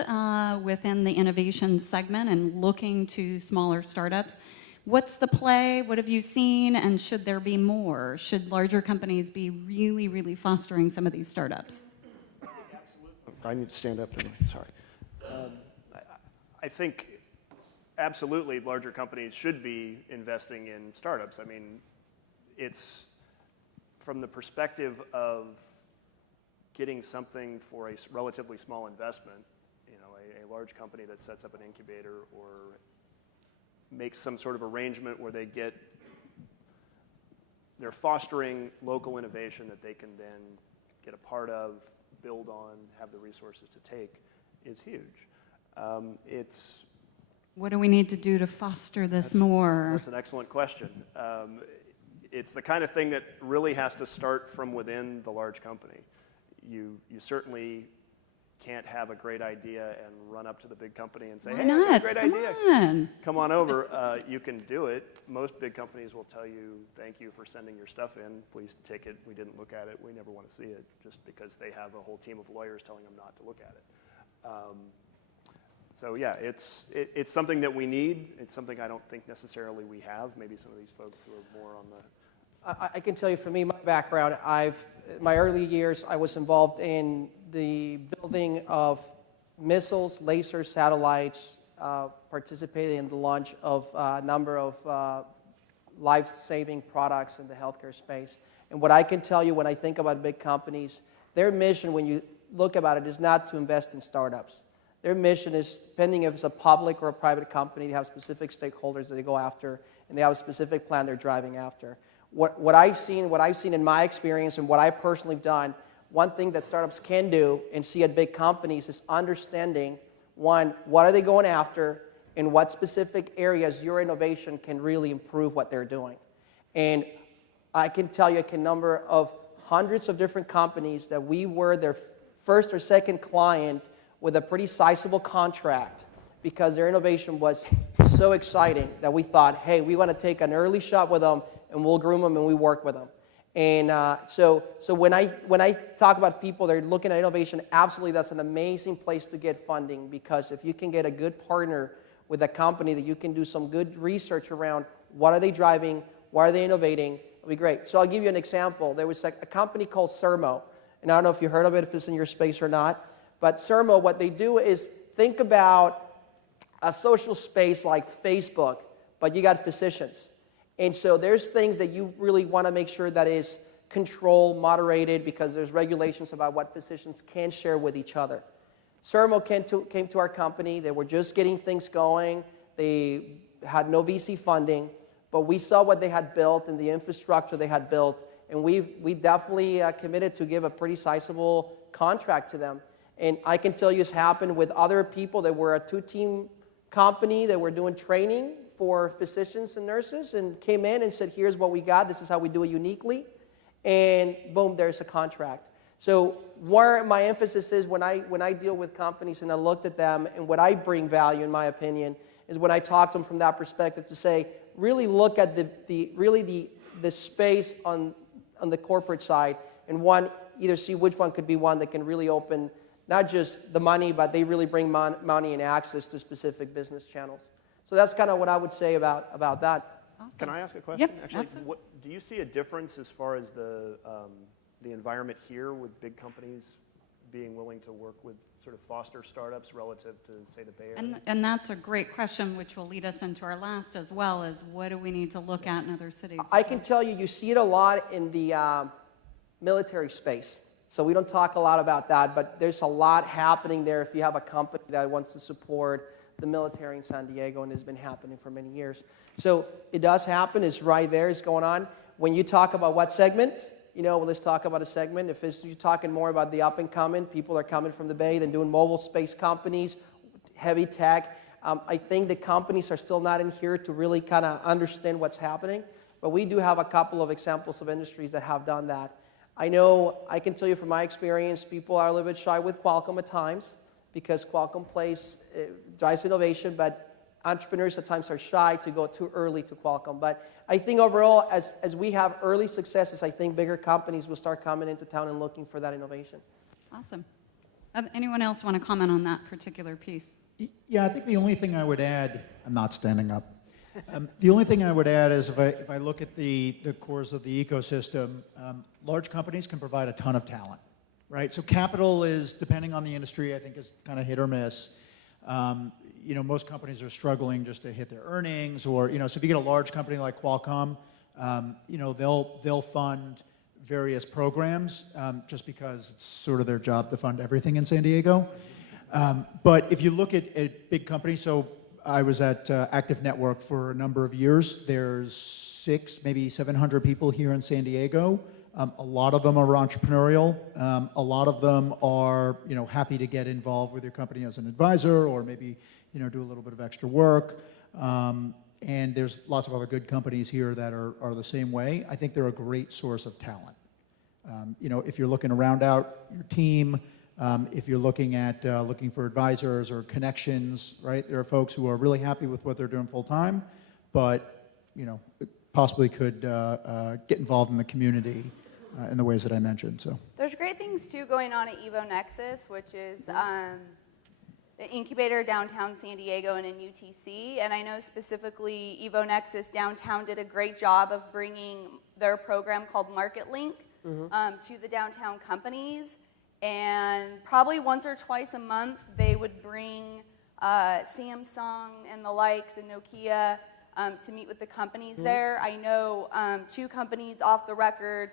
within the innovation segment and looking to smaller startups. What's the play? What have you seen? And should there be more? Should larger companies be really, really fostering some of these startups? I need to stand up. Sorry. I think absolutely larger companies should be investing in startups. I mean, it's from the perspective of getting something for a relatively small investment, a large company that sets up an incubator or makes some sort of arrangement where they're fostering local innovation that they can then get a part of, build on, have the resources to take, is huge. What do we need to do to foster this more? That's an excellent question. It's the kind of thing that really has to start from within the large company. You certainly can't have a great idea and run up to the big company and say, Why hey, I got a great Come idea. on. Come on over. You can do it. Most big companies will tell you, thank you for sending your stuff in. Please take it. We didn't look at it. We never want to see it, just because they have a whole team of lawyers telling them not to look at it. So yeah, it's something that we need. It's something I don't think necessarily we have. Maybe some of these folks who are more on the... I can tell you, for me, my background, my early years, I was involved in the building of missiles, lasers, satellites, participated in the launch of a number of life-saving products in the healthcare space. And what I can tell you when I think about big companies, their mission, when you look about it, is not to invest in startups. Their mission is, depending if it's a public or a private company, they have specific stakeholders that they go after, and they have a specific plan they're driving after. What I've seen in my experience and what I personally have done, one thing that startups can do and see at big companies is understanding, one, what are they going after, and what specific areas your innovation can really improve what they're doing. And I can tell you a number of hundreds of different companies that we were their first or second client with a pretty sizable contract because their innovation was so exciting that we thought, hey, we want to take an early shot with them, and we'll groom them and we work with them. And so when I talk about people that are looking at innovation, absolutely that's an amazing place to get funding, because if you can get a good partner with a company that you can do some good research around what are they driving, what are they innovating, it'll be great. So I'll give you an example. There was a company called Sermo, and I don't know if you heard of it, if it's in your space or not, but Sermo, what they do is think about a social space like Facebook, but you got physicians. And so there's things that you really want to make sure that is controlled, moderated, because there's regulations about what physicians can share with each other. Sermo came to our company. They were just getting things going. They had no VC funding, but we saw what they had built and the infrastructure they had built, and we definitely committed to give a pretty sizable contract to them. And I can tell you it's happened with other people that were a two-team company that were doing training for physicians and nurses, and came in and said, here's what we got, this is how we do it uniquely, and boom, there's a contract. So where my emphasis is when I deal with companies and I looked at them, and what I bring value, in my opinion, is when I talk to them from that perspective to say, really look at the space on the corporate side, and either see which one could be one that can really open not just the money, but they really bring money and access to specific business channels. So that's kind of what I would say about that. Awesome. Can I ask a question? Yep, Actually, absolutely. do you see a difference as far as the the environment here with big companies being willing to work with sort of foster startups relative to, say, the Bay Area? And that's a great question, which will lead us into our last as well, is what do we need to look at in other cities? I can tell you, you see it a lot in the military space. So we don't talk a lot about that, but there's a lot happening there if you have a company that wants to support the military in San Diego, and it's been happening for many years. So it does happen. It's right there. It's going on. When you talk about what segment, well, let's talk about a segment. If you're talking more about the up-and-coming, people are coming from the Bay, then doing mobile space companies, heavy tech. I think the companies are still not in here to really kind of understand what's happening, but we do have a couple of examples of industries that have done that. I know, I can tell you from my experience, people are a little bit shy with Qualcomm at times because Qualcomm drives innovation, but entrepreneurs at times are shy to go too early to Qualcomm. But I think overall, as we have early successes, I think bigger companies will start coming into town and looking for that innovation. Awesome. Anyone else want to comment on that particular piece? Yeah, I think the only thing I would add, I'm not standing up. The only thing I would add is if I look at the cores of the ecosystem, large companies can provide a ton of talent, right? So capital is, depending on the industry, I think is kind of hit or miss. Most companies are struggling just to hit their earnings, or so if you get a large company like Qualcomm, they'll fund various programs just because it's sort of their job to fund everything in San Diego. But if you look at big companies, so I was at Active Network for a number of years. There's 600, maybe 700 people here in San Diego. A lot of them are entrepreneurial. A lot of them are, happy to get involved with your company as an advisor, or maybe, do a little bit of extra work. And there's lots of other good companies here that are the same way. I think they're a great source of talent. If you're looking to round out your team, if you're looking for advisors or connections, right? There are folks who are really happy with what they're doing full time, but possibly could get involved in the community in the ways that I mentioned. So there's great things too going on at Evo Nexus, which is the incubator downtown San Diego and in UTC. And I know specifically Evo Nexus downtown did a great job of bringing their program called Market Link to the downtown companies. And probably once or twice a month, they would bring Samsung and the likes and Nokia to meet with the companies there. I know 2 companies off the record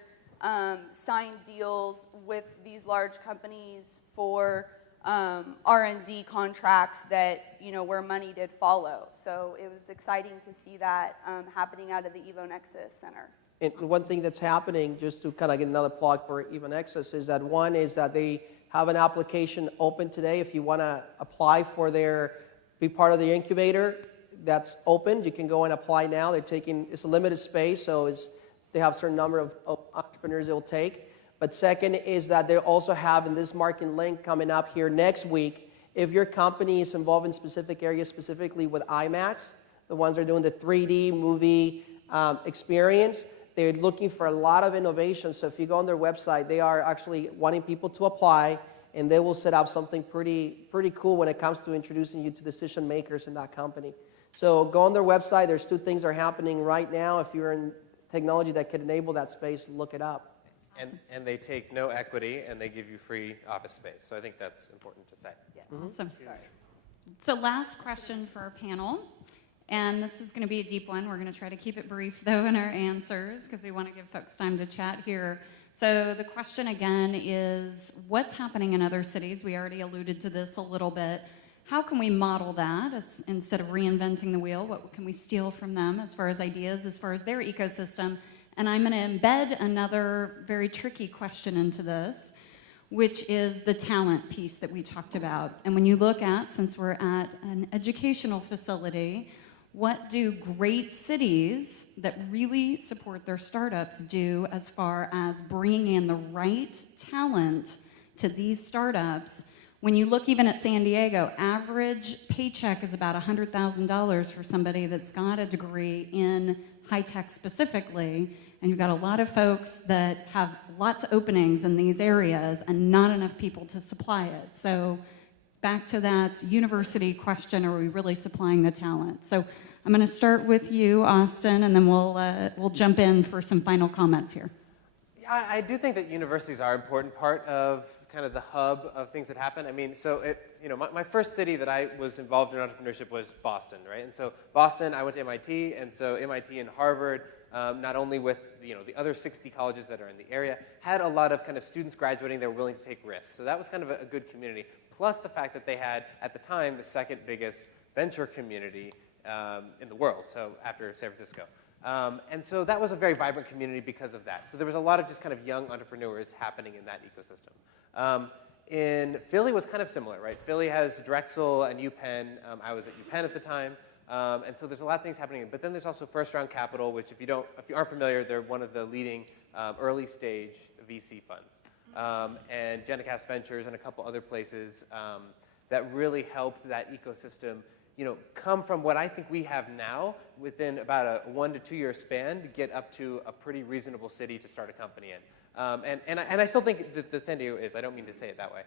signed deals with these large companies for R&D contracts that, where money did follow. So it was exciting to see that happening out of the Evo Nexus Center. And one thing that's happening, just to kind of get another plug for Evo Nexus, is that one is that they have an application open today. If you want to apply for be part of the incubator, that's open. You can go and apply now. It's a limited space, so they have a certain number of entrepreneurs they'll take. But second is that they also have in this Market Link coming up here next week, if your company is involved in specific areas, specifically with IMAX, the ones that are doing the 3D movie experience, they're looking for a lot of innovation. So if you go on their website, they are actually wanting people to apply, and they will set up something pretty cool when it comes to introducing you to decision makers in that company. So go on their website. There's 2 things that are happening right now. If you're in technology that could enable that space, look it up. And they take no equity, and they give you free office space. So I think that's important to say. Yeah. Awesome. Sorry. So last question for our panel. And this is going to be a deep one. We're going to try to keep it brief, though, in our answers, because we want to give folks time to chat here. So the question, again, is what's happening in other cities? We already alluded to this a little bit. How can we model that instead of reinventing the wheel? What can we steal from them as far as ideas, as far as their ecosystem? And I'm going to embed another very tricky question into this, which is the talent piece that we talked about. And when you look at, since we're at an educational facility, what do great cities that really support their startups do as far as bringing in the right talent to these startups? When you look even at San Diego, average paycheck is about $100,000 for somebody that's got a degree in high tech specifically, and you've got a lot of folks that have lots of openings in these areas and not enough people to supply it. So back to that university question, are we really supplying the talent? So I'm going to start with you, Austin, and then we'll jump in for some final comments here. I do think that universities are an important part of kind of the hub of things that happen. I mean, so my first city that I was involved in entrepreneurship was Boston, right? And so Boston, I went to MIT, and so MIT and Harvard, not only with the other 60 colleges that are in the area, had a lot of kind of students graduating that were willing to take risks. So that was kind of a good community. Plus the fact that they had, at the time, the second biggest venture community in the world, so after San Francisco. And so that was a very vibrant community because of that. So there was a lot of just kind of young entrepreneurs happening in that ecosystem. In Philly was kind of similar, right? Philly has Drexel and UPenn. I was at UPenn at the time. And so there's a lot of things happening. But then there's also First Round Capital, which if you aren't familiar, they're one of the leading early stage VC funds. And Genicast Ventures and a couple other places that really helped that ecosystem come from what I think we have now within about a 1 to 2 year span to get up to a pretty reasonable city to start a company in. And I still think that San Diego is. I don't mean to say it that way.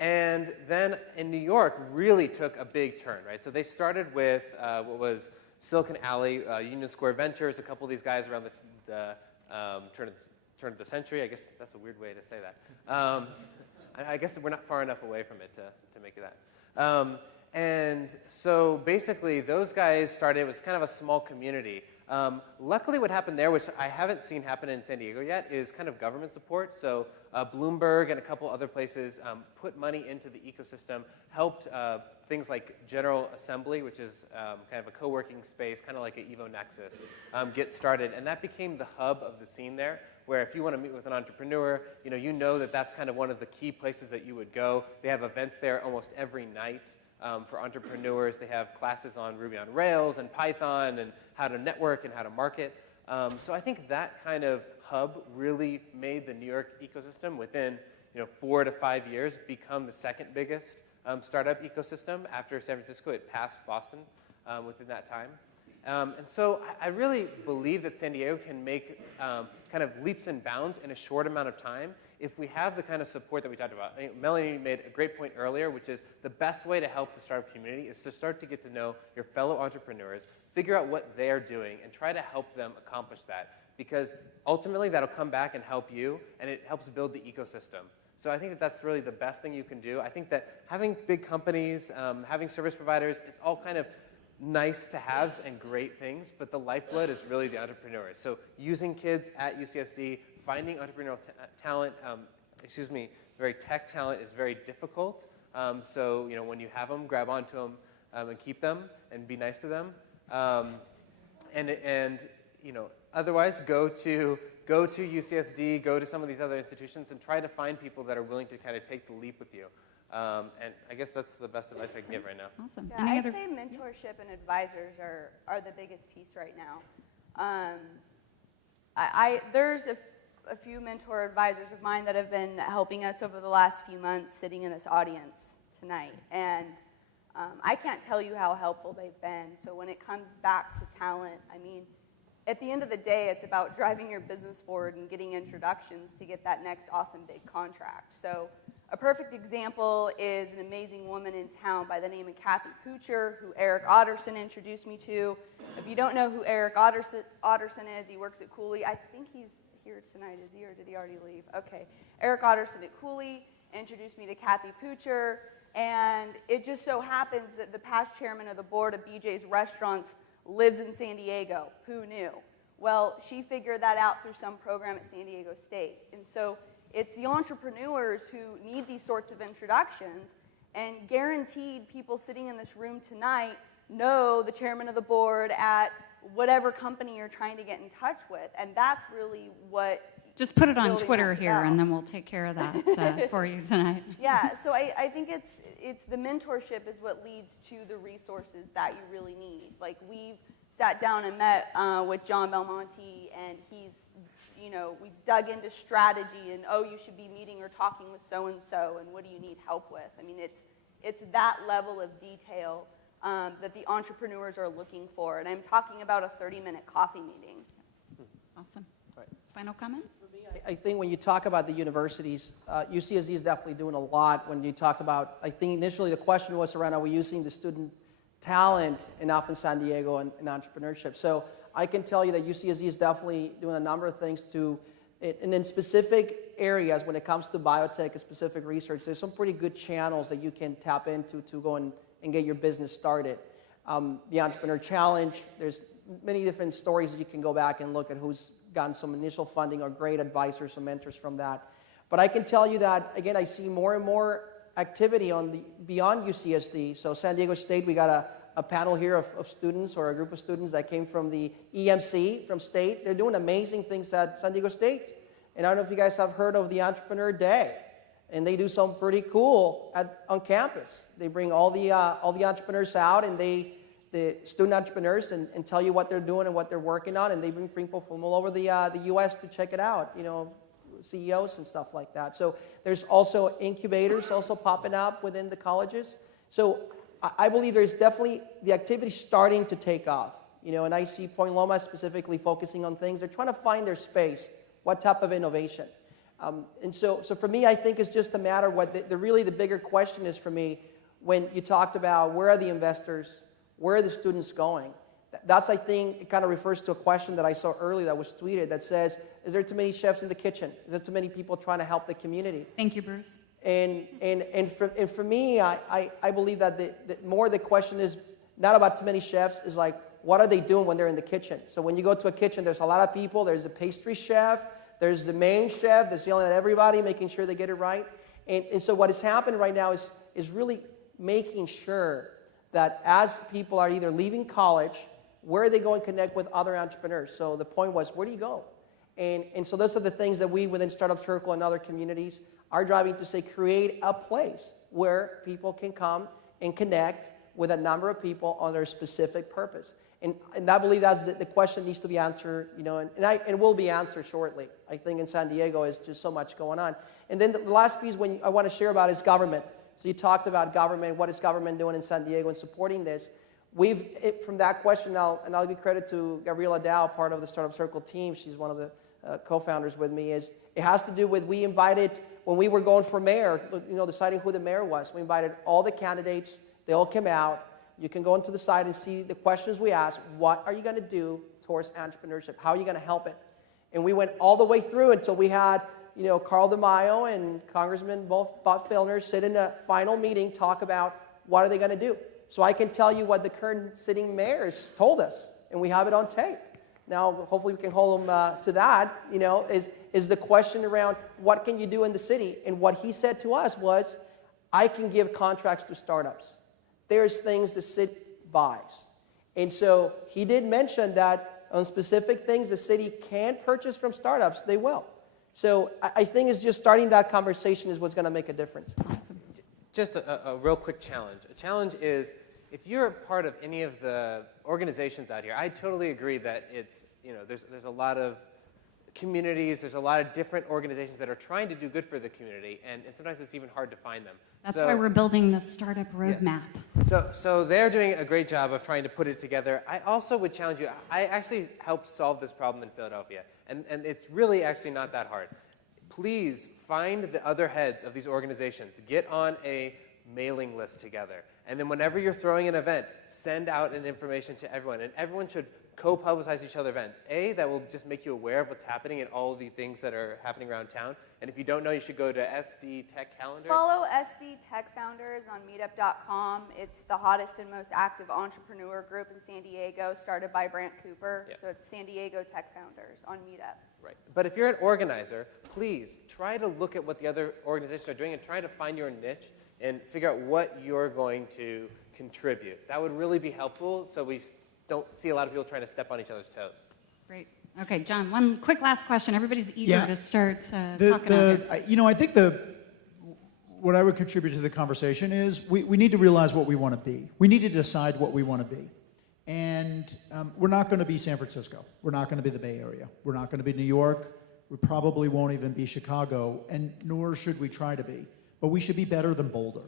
And then in New York really took a big turn, right? So they started with what was Silicon Alley, Union Square Ventures, a couple of these guys around the turn of the century. I guess that's a weird way to say that. I guess we're not far enough away from it to make it that. And so basically those guys started, it was kind of a small community. Luckily what happened there, which I haven't seen happen in San Diego yet, is kind of government support. So Bloomberg and a couple other places put money into the ecosystem, helped things like General Assembly, which is kind of a co-working space, kind of like an Evo Nexus, get started. And that became the hub of the scene there, where if you want to meet with an entrepreneur, you know that that's kind of one of the key places that you would go. They have events there almost every night. For entrepreneurs, they have classes on Ruby on Rails and Python and how to network and how to market. So I think that kind of hub really made the New York ecosystem within 4 to 5 years become the second biggest startup ecosystem after San Francisco. It passed Boston within that time. And so I really believe that San Diego can make kind of leaps and bounds in a short amount of time if we have the kind of support that we talked about. Melani made a great point earlier, which is the best way to help the startup community is to start to get to know your fellow entrepreneurs, figure out what they're doing, and try to help them accomplish that. Because ultimately, that'll come back and help you, and it helps build the ecosystem. So I think that that's really the best thing you can do. I think that having big companies, having service providers, it's all kind of nice to haves and great things, but the lifeblood is really the entrepreneurs. So using kids at UCSD, finding entrepreneurial talent, very tech talent is very difficult. So when you have them, grab onto them and keep them and be nice to them. Otherwise, go to UCSD, go to some of these other institutions, and try to find people that are willing to kind of take the leap with you. And I guess that's the best advice I can give right now. Awesome. Yeah, I'd say mentorship and advisors are the biggest piece right now. There's a few mentor advisors of mine that have been helping us over the last few months sitting in this audience tonight. And I can't tell you how helpful they've been. So when it comes back to talent, I mean, at the end of the day, it's about driving your business forward and getting introductions to get that next awesome big contract. So a perfect example is an amazing woman in town by the name of Kathy Poocher, who Eric Otterson introduced me to. If you don't know who Eric Otterson is, he works at Cooley. I think he's here tonight, is he, or did he already leave? Okay. Eric Otterson at Cooley introduced me to Kathy Poocher, and it just so happens that the past chairman of the board of BJ's Restaurants lives in San Diego. Who knew? Well, she figured that out through some program at San Diego State. And so it's the entrepreneurs who need these sorts of introductions, and guaranteed people sitting in this room tonight know the chairman of the board at whatever company you're trying to get in touch with. And that's really what... Just put it on Twitter here, and then we'll take care of that for you tonight. Yeah, so I think it's the mentorship is what leads to the resources that you really need. Like, we've sat down and met with John Belmonte, and he's, we dug into strategy and, you should be meeting or talking with so-and-so, and what do you need help with? I mean, it's that level of detail that the entrepreneurs are looking for. And I'm talking about a 30-minute coffee meeting. Awesome. Final comments? I think when you talk about the universities, UCSD is definitely doing a lot. When you talked about, I think initially the question was around, are we using the student talent enough in San Diego and entrepreneurship? So I can tell you that UCSD is definitely doing a number of things and in specific areas when it comes to biotech and specific research, there's some pretty good channels that you can tap into to go and get your business started. The Entrepreneur Challenge, there's many different stories that you can go back and look at who's gotten some initial funding or great advisors or mentors from that. But I can tell you that, again, I see more and more activity beyond UCSD. So San Diego State, we got a panel here of students, or a group of students that came from the EMC from state. They're doing amazing things at San Diego State. And I don't know if you guys have heard of the Entrepreneur Day. And they do something pretty cool on campus. They bring all the entrepreneurs out, and the student entrepreneurs, and tell you what they're doing and what they're working on. And they bring people from all over the U.S. to check it out, CEOs and stuff like that. So there's also incubators also popping up within the colleges. So I believe there's definitely the activity starting to take off. And I see Point Loma specifically focusing on things. They're trying to find their space, what type of innovation. And so for me, I think it's just a matter of what really the bigger question is for me when you talked about where are the investors, where are the students going. That's, I think, it kind of refers to a question that I saw earlier that was tweeted that says, is there too many chefs in the kitchen? Is there too many people trying to help the community? Thank you, Bruce. And for me, I believe that the question is not about too many chefs, is like, what are they doing when they're in the kitchen? So when you go to a kitchen, there's a lot of people. There's a pastry chef. There's the main chef that's yelling at everybody, making sure they get it right. And so what has happened right now is really making sure that as people are either leaving college, where are they going to connect with other entrepreneurs? So the point was, where do you go? And so those are the things that we within Startup Circle and other communities are driving to say, create a place where people can come and connect with a number of people on their specific purpose. And I believe that's the question needs to be answered, and will be answered shortly. I think in San Diego is just so much going on. And then the last piece I want to share about is government. So you talked about government, what is government doing in San Diego and supporting this. From that question, I'll give credit to Gabriela Dow, part of the Startup Circle team. She's one of the co-founders with me. It has to do with, we invited, when we were going for mayor, deciding who the mayor was, we invited all the candidates. They all came out. You can go into the site and see the questions we asked. What are you going to do towards entrepreneurship? How are you going to help it? And we went all the way through until we had, Carl DeMaio and Congressman Bob Filner sit in a final meeting, talk about what are they going to do. So I can tell you what the current sitting mayors told us, and we have it on tape. Now, hopefully we can hold them to that, is the question around what can you do in the city? And what he said to us was, I can give contracts to startups. There's things the city buys. And so he did mention that on specific things the city can purchase from startups, they will. So I think it's just starting that conversation is what's going to make a difference. Awesome. Just a real quick challenge. A challenge is, if you're a part of any of the organizations out here, I totally agree that it's, there's a lot of communities, there's a lot of different organizations that are trying to do good for the community, and sometimes it's even hard to find them. That's why we're building the startup roadmap. Yes. So they're doing a great job of trying to put it together. I also would challenge you. I actually helped solve this problem in Philadelphia, and it's really actually not that hard. Please find the other heads of these organizations. Get on a mailing list together. And then whenever you're throwing an event, send out an information to everyone. And everyone should co-publicize each other's events. That will just make you aware of what's happening and all the things that are happening around town. And if you don't know, you should go to SD Tech Calendar. Follow SD Tech Founders on meetup.com. It's the hottest and most active entrepreneur group in San Diego, started by Brant Cooper. Yeah. So it's San Diego Tech Founders on Meetup. Right. But if you're an organizer, please try to look at what the other organizations are doing and try to find your niche and figure out what you're going to contribute. That would really be helpful, so we don't see a lot of people trying to step on each other's toes. Great. Okay, John, one quick last question. Everybody's eager to start talking about it. I think what I would contribute to the conversation is we need to realize what we want to be. We need to decide what we want to be. And we're not going to be San Francisco. We're not going to be the Bay Area. We're not going to be New York. We probably won't even be Chicago, and nor should we try to be. But we should be better than Boulder,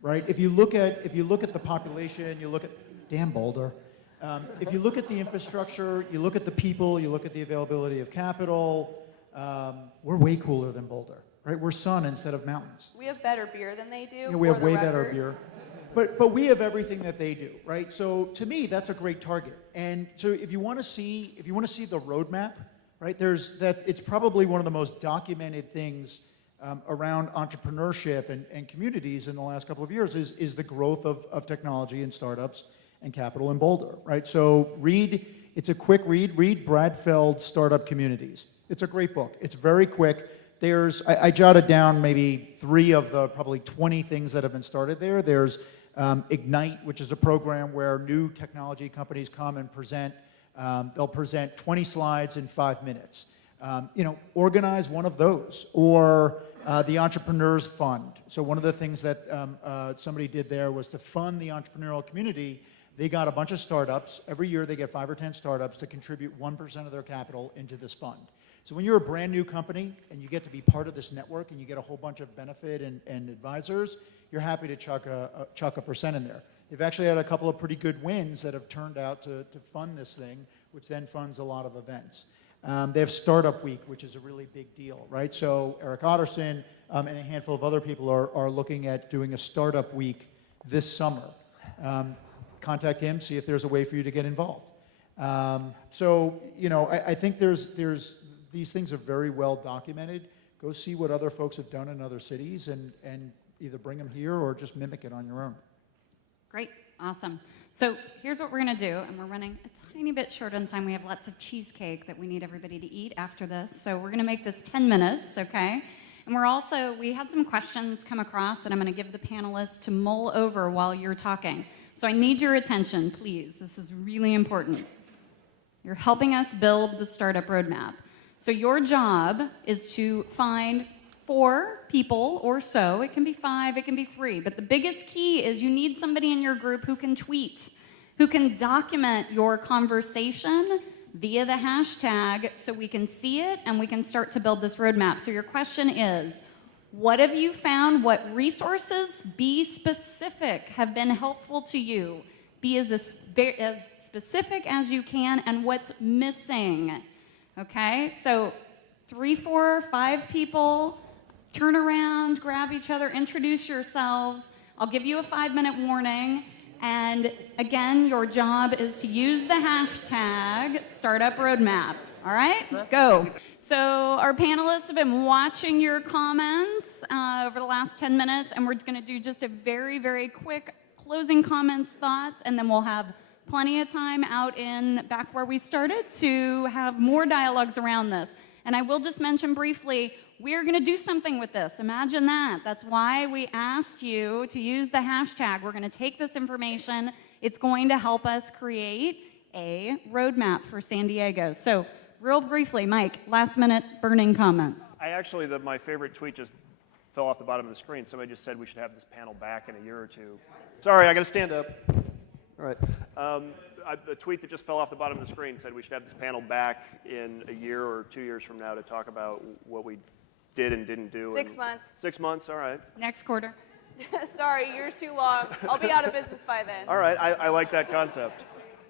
right? If you look at the population, you look at damn Boulder. If you look at the infrastructure, you look at the people, you look at the availability of capital, we're way cooler than Boulder, right? We're sun instead of mountains. We have better beer than they do. Yeah, we have way better beer. But we have everything that they do, right? So to me, that's a great target. And so if you want to see the roadmap, right? It's probably one of the most documented things around entrepreneurship and communities in the last couple of years is the growth of technology and startups and capital in Boulder, right? So it's a quick read. Read Brad Feld's Startup Communities. It's a great book. It's very quick. I jotted down maybe 3 of the probably 20 things that have been started there. There's Ignite, which is a program where new technology companies come and present. They'll present 20 slides in 5 minutes. Organize one of those. Or the Entrepreneurs Fund. So one of the things that somebody did there was to fund the entrepreneurial community. They got a bunch of startups. Every year they get 5 or 10 startups to contribute 1% of their capital into this fund. So when you're a brand new company and you get to be part of this network and you get a whole bunch of benefit and advisors, you're happy to chuck a percent in there. They've actually had a couple of pretty good wins that have turned out to fund this thing, which then funds a lot of events. They have Startup Week, which is a really big deal, right? So Eric Otterson and a handful of other people are looking at doing a Startup Week this summer. Contact him, see if there's a way for you to get involved. I think these things are very well documented. Go see what other folks have done in other cities and either bring them here or just mimic it on your own. Great, awesome. So here's what we're gonna do, and we're running a tiny bit short on time. We have lots of cheesecake that we need everybody to eat after this. So we're gonna make this 10 minutes, okay? And we had some questions come across that I'm gonna give the panelists to mull over while you're talking. So I need your attention, please. This is really important. You're helping us build the startup roadmap. So your job is to find 4 people or so. It can be 5, it can be 3. But the biggest key is you need somebody in your group who can tweet, who can document your conversation via the hashtag so we can see it and we can start to build this roadmap. So your question is, what have you found? What resources, be specific, have been helpful to you? Be as specific as you can, and what's missing. Okay, so 3, 4, 5 people, turn around, grab each other, introduce yourselves. I'll give you a 5-minute warning. And again, your job is to use the hashtag Startup Roadmap. All right, go. So our panelists have been watching your comments over the last 10 minutes, and we're going to do just a very, very quick closing comments, thoughts, and then we'll have plenty of time out in back where we started to have more dialogues around this. And I will just mention briefly, we're going to do something with this. Imagine that. That's why we asked you to use the hashtag. We're going to take this information. It's going to help us create a roadmap for San Diego. So real briefly, Mike, last minute burning comments. My favorite tweet just fell off the bottom of the screen. Somebody just said we should have this panel back in a year or 2. Sorry, I got to stand up. All right. The tweet that just fell off the bottom of the screen said we should have this panel back in a year or 2 years from now to talk about what we did and didn't do. 6 months. 6 months, all right. Next quarter. Sorry, year's too long. I'll be out of business by then. All right, I like that concept.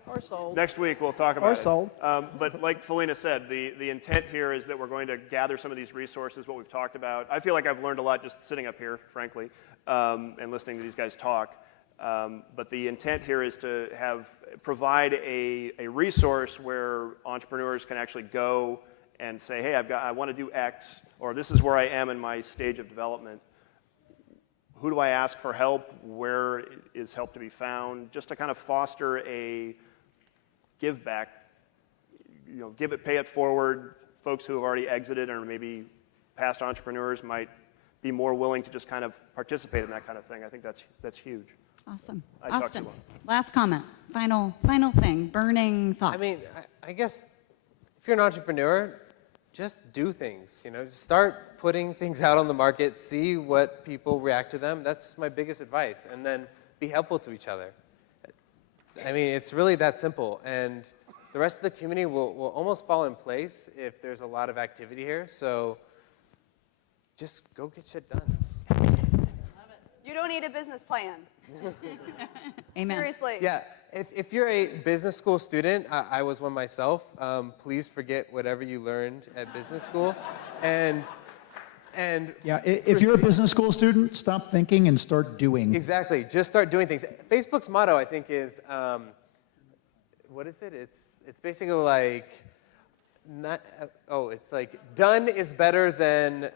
Or sold. Next week we'll talk about it. Or sold. But like Felena said, the intent here is that we're going to gather some of these resources, what we've talked about. I feel like I've learned a lot just sitting up here, frankly, and listening to these guys talk. But the intent here is to provide a resource where entrepreneurs can actually go and say, hey, I want to do X, or this is where I am in my stage of development. Who do I ask for help? Where is help to be found? Just to kind of foster a give back, give it, pay it forward. Folks who have already exited or maybe past entrepreneurs might be more willing to just kind of participate in that kind of thing. I think that's huge. Awesome. I talked Austin, too long. last comment. Final thing, burning thought. I mean, I guess if you're an entrepreneur, just do things. Just start putting things out on the market, see what people react to them. That's my biggest advice. And then be helpful to each other. I mean, it's really that simple. And the rest of the community will almost fall in place if there's a lot of activity here. So just go get shit done. You don't need a business plan. Amen. Seriously. Yeah, if you're a business school student, I was one myself, please forget whatever you learned at business school. And And Yeah, if you're a business school student, stop thinking and start doing. exactly, just start doing things. Facebook's motto, I think, is what is it? It's basically like it's like done is better than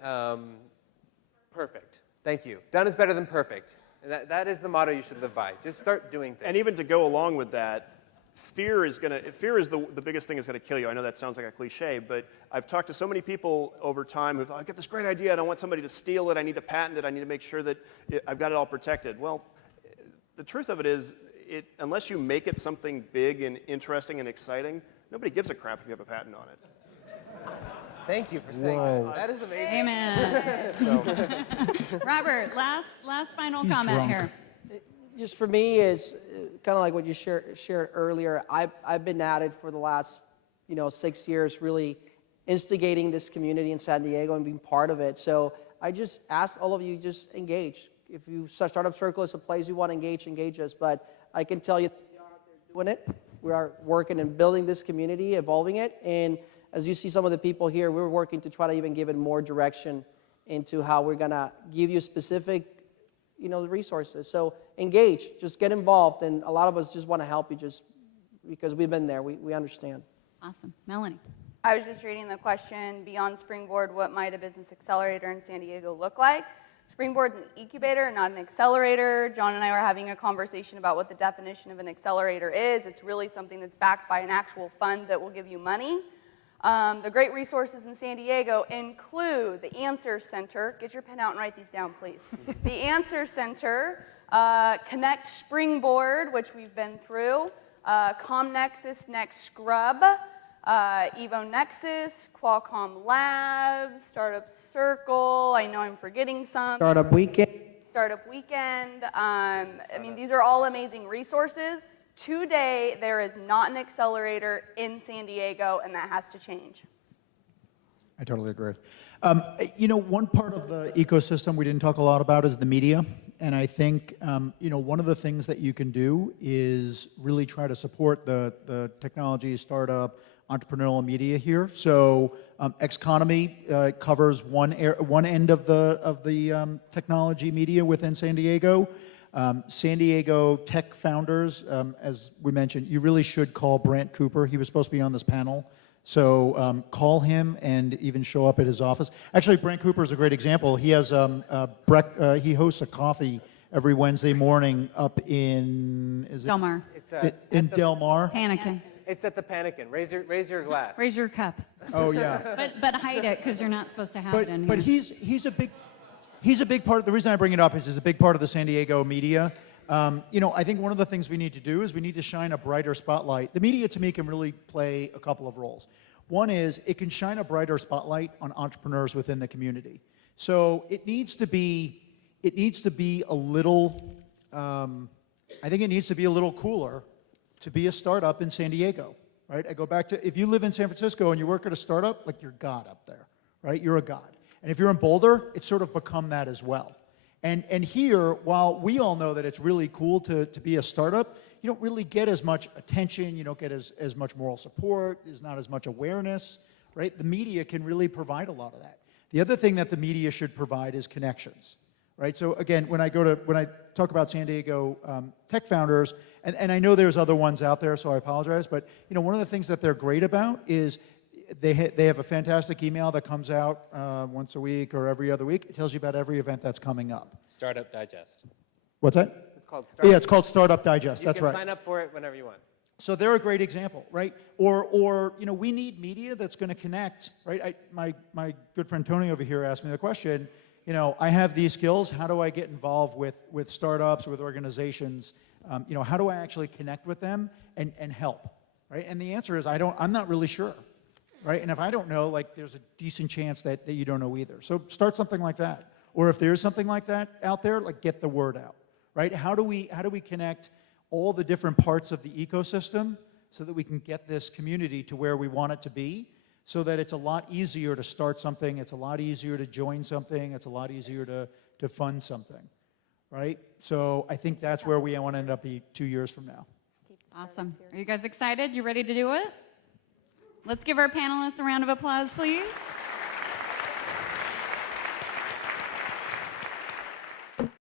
perfect. Thank you. Done is better than perfect. And that is the motto you should live by. Just start doing things. And even to go along with that, fear is the biggest thing that's going to kill you. I know that sounds like a cliche, but I've talked to so many people over time who've thought, I've got this great idea, I don't want somebody to steal it, I need to patent it, I need to make sure that I've got it all protected. Well, the truth of it is, unless you make it something big and interesting and exciting, nobody gives a crap if you have a patent on it. Thank you for saying that. That is amazing. Amen. Robert, last final comment drunk. here. Just for me is kind of like what you shared earlier. I've been at it for the last 6 years, really instigating this community in San Diego and being part of it. So I just ask all of you, just engage. If you Startup Circle is a place you want to engage us. But I can tell you, we are out there doing it. We are working and building this community, evolving it, and as you see some of the people here, we're working to try to even give it more direction into how we're gonna give you specific, resources. So engage, just get involved, and a lot of us just want to help you, just because we've been there, we understand. Awesome, Melani. I was just reading the question, beyond Springboard, what might a business accelerator in San Diego look like? Springboard's an incubator, not an accelerator. John and I were having a conversation about what the definition of an accelerator is. It's really something that's backed by an actual fund that will give you money. The great resources in San Diego include the Answer Center. Get your pen out and write these down, please. The Answer Center, Connect Springboard, which we've been through, ComNexus Next Scrub, Evo Nexus, Qualcomm Labs, Startup Circle. I know I'm forgetting some. Startup Weekend. These are all amazing resources. Today, there is not an accelerator in San Diego, and that has to change. I totally agree. One part of the ecosystem we didn't talk a lot about is the media. And I think, one of the things that you can do is really try to support the technology, startup, entrepreneurial media here. So Xconomy covers one end of the technology media within San Diego. San Diego tech founders, as we mentioned, you really should call Brant Cooper. He was supposed to be on this panel. So call him and even show up at his office. Actually, Brant Cooper is a great example. He has he hosts a coffee every Wednesday morning up in Del Mar. In Del Mar. Panikin. It's at the Panikin. Raise your glass. Raise your cup. Oh yeah. But hide it because you're not supposed to have it in here. But he's a big part. The reason I bring it up is he's a big part of the San Diego media. I think one of the things we need to do is we need to shine a brighter spotlight. The media, to me, can really play a couple of roles. One is it can shine a brighter spotlight on entrepreneurs within the community. So it needs to be a little. I think it needs to be a little cooler to be a startup in San Diego, right? I go back to, if you live in San Francisco and you work at a startup, like you're God up there, right? You're a God. And if you're in Boulder, it's sort of become that as well. And here, while we all know that it's really cool to be a startup, you don't really get as much attention, you don't get as much moral support, there's not as much awareness, right? The media can really provide a lot of that. The other thing that the media should provide is connections, right? So again, when I talk about San Diego tech founders, and I know there's other ones out there, so I apologize, but one of the things that they're great about is they have a fantastic email that comes out once a week or every other week. It tells you about every event that's coming up. Startup Digest. What's that? It's called Startup. Yeah, it's called Startup Digest. That's right. You can sign up for it whenever you want. So they're a great example, right? Or we need media that's going to connect, right? My good friend Tony over here asked me the question. I have these skills. How do I get involved with startups, with organizations? How do I actually connect with them and help, right? And the answer is I'm not really sure. Right? And if I don't know, there's a decent chance that you don't know either. So start something like that. Or if there's something like that out there, get the word out. Right? How do we connect all the different parts of the ecosystem so that we can get this community to where we want it to be, so that it's a lot easier to start something, it's a lot easier to join something, it's a lot easier to fund something. Right? So I think that's where we want to end up 2 years from now. Awesome. Are you guys excited? You ready to do it? Let's give our panelists a round of applause, please.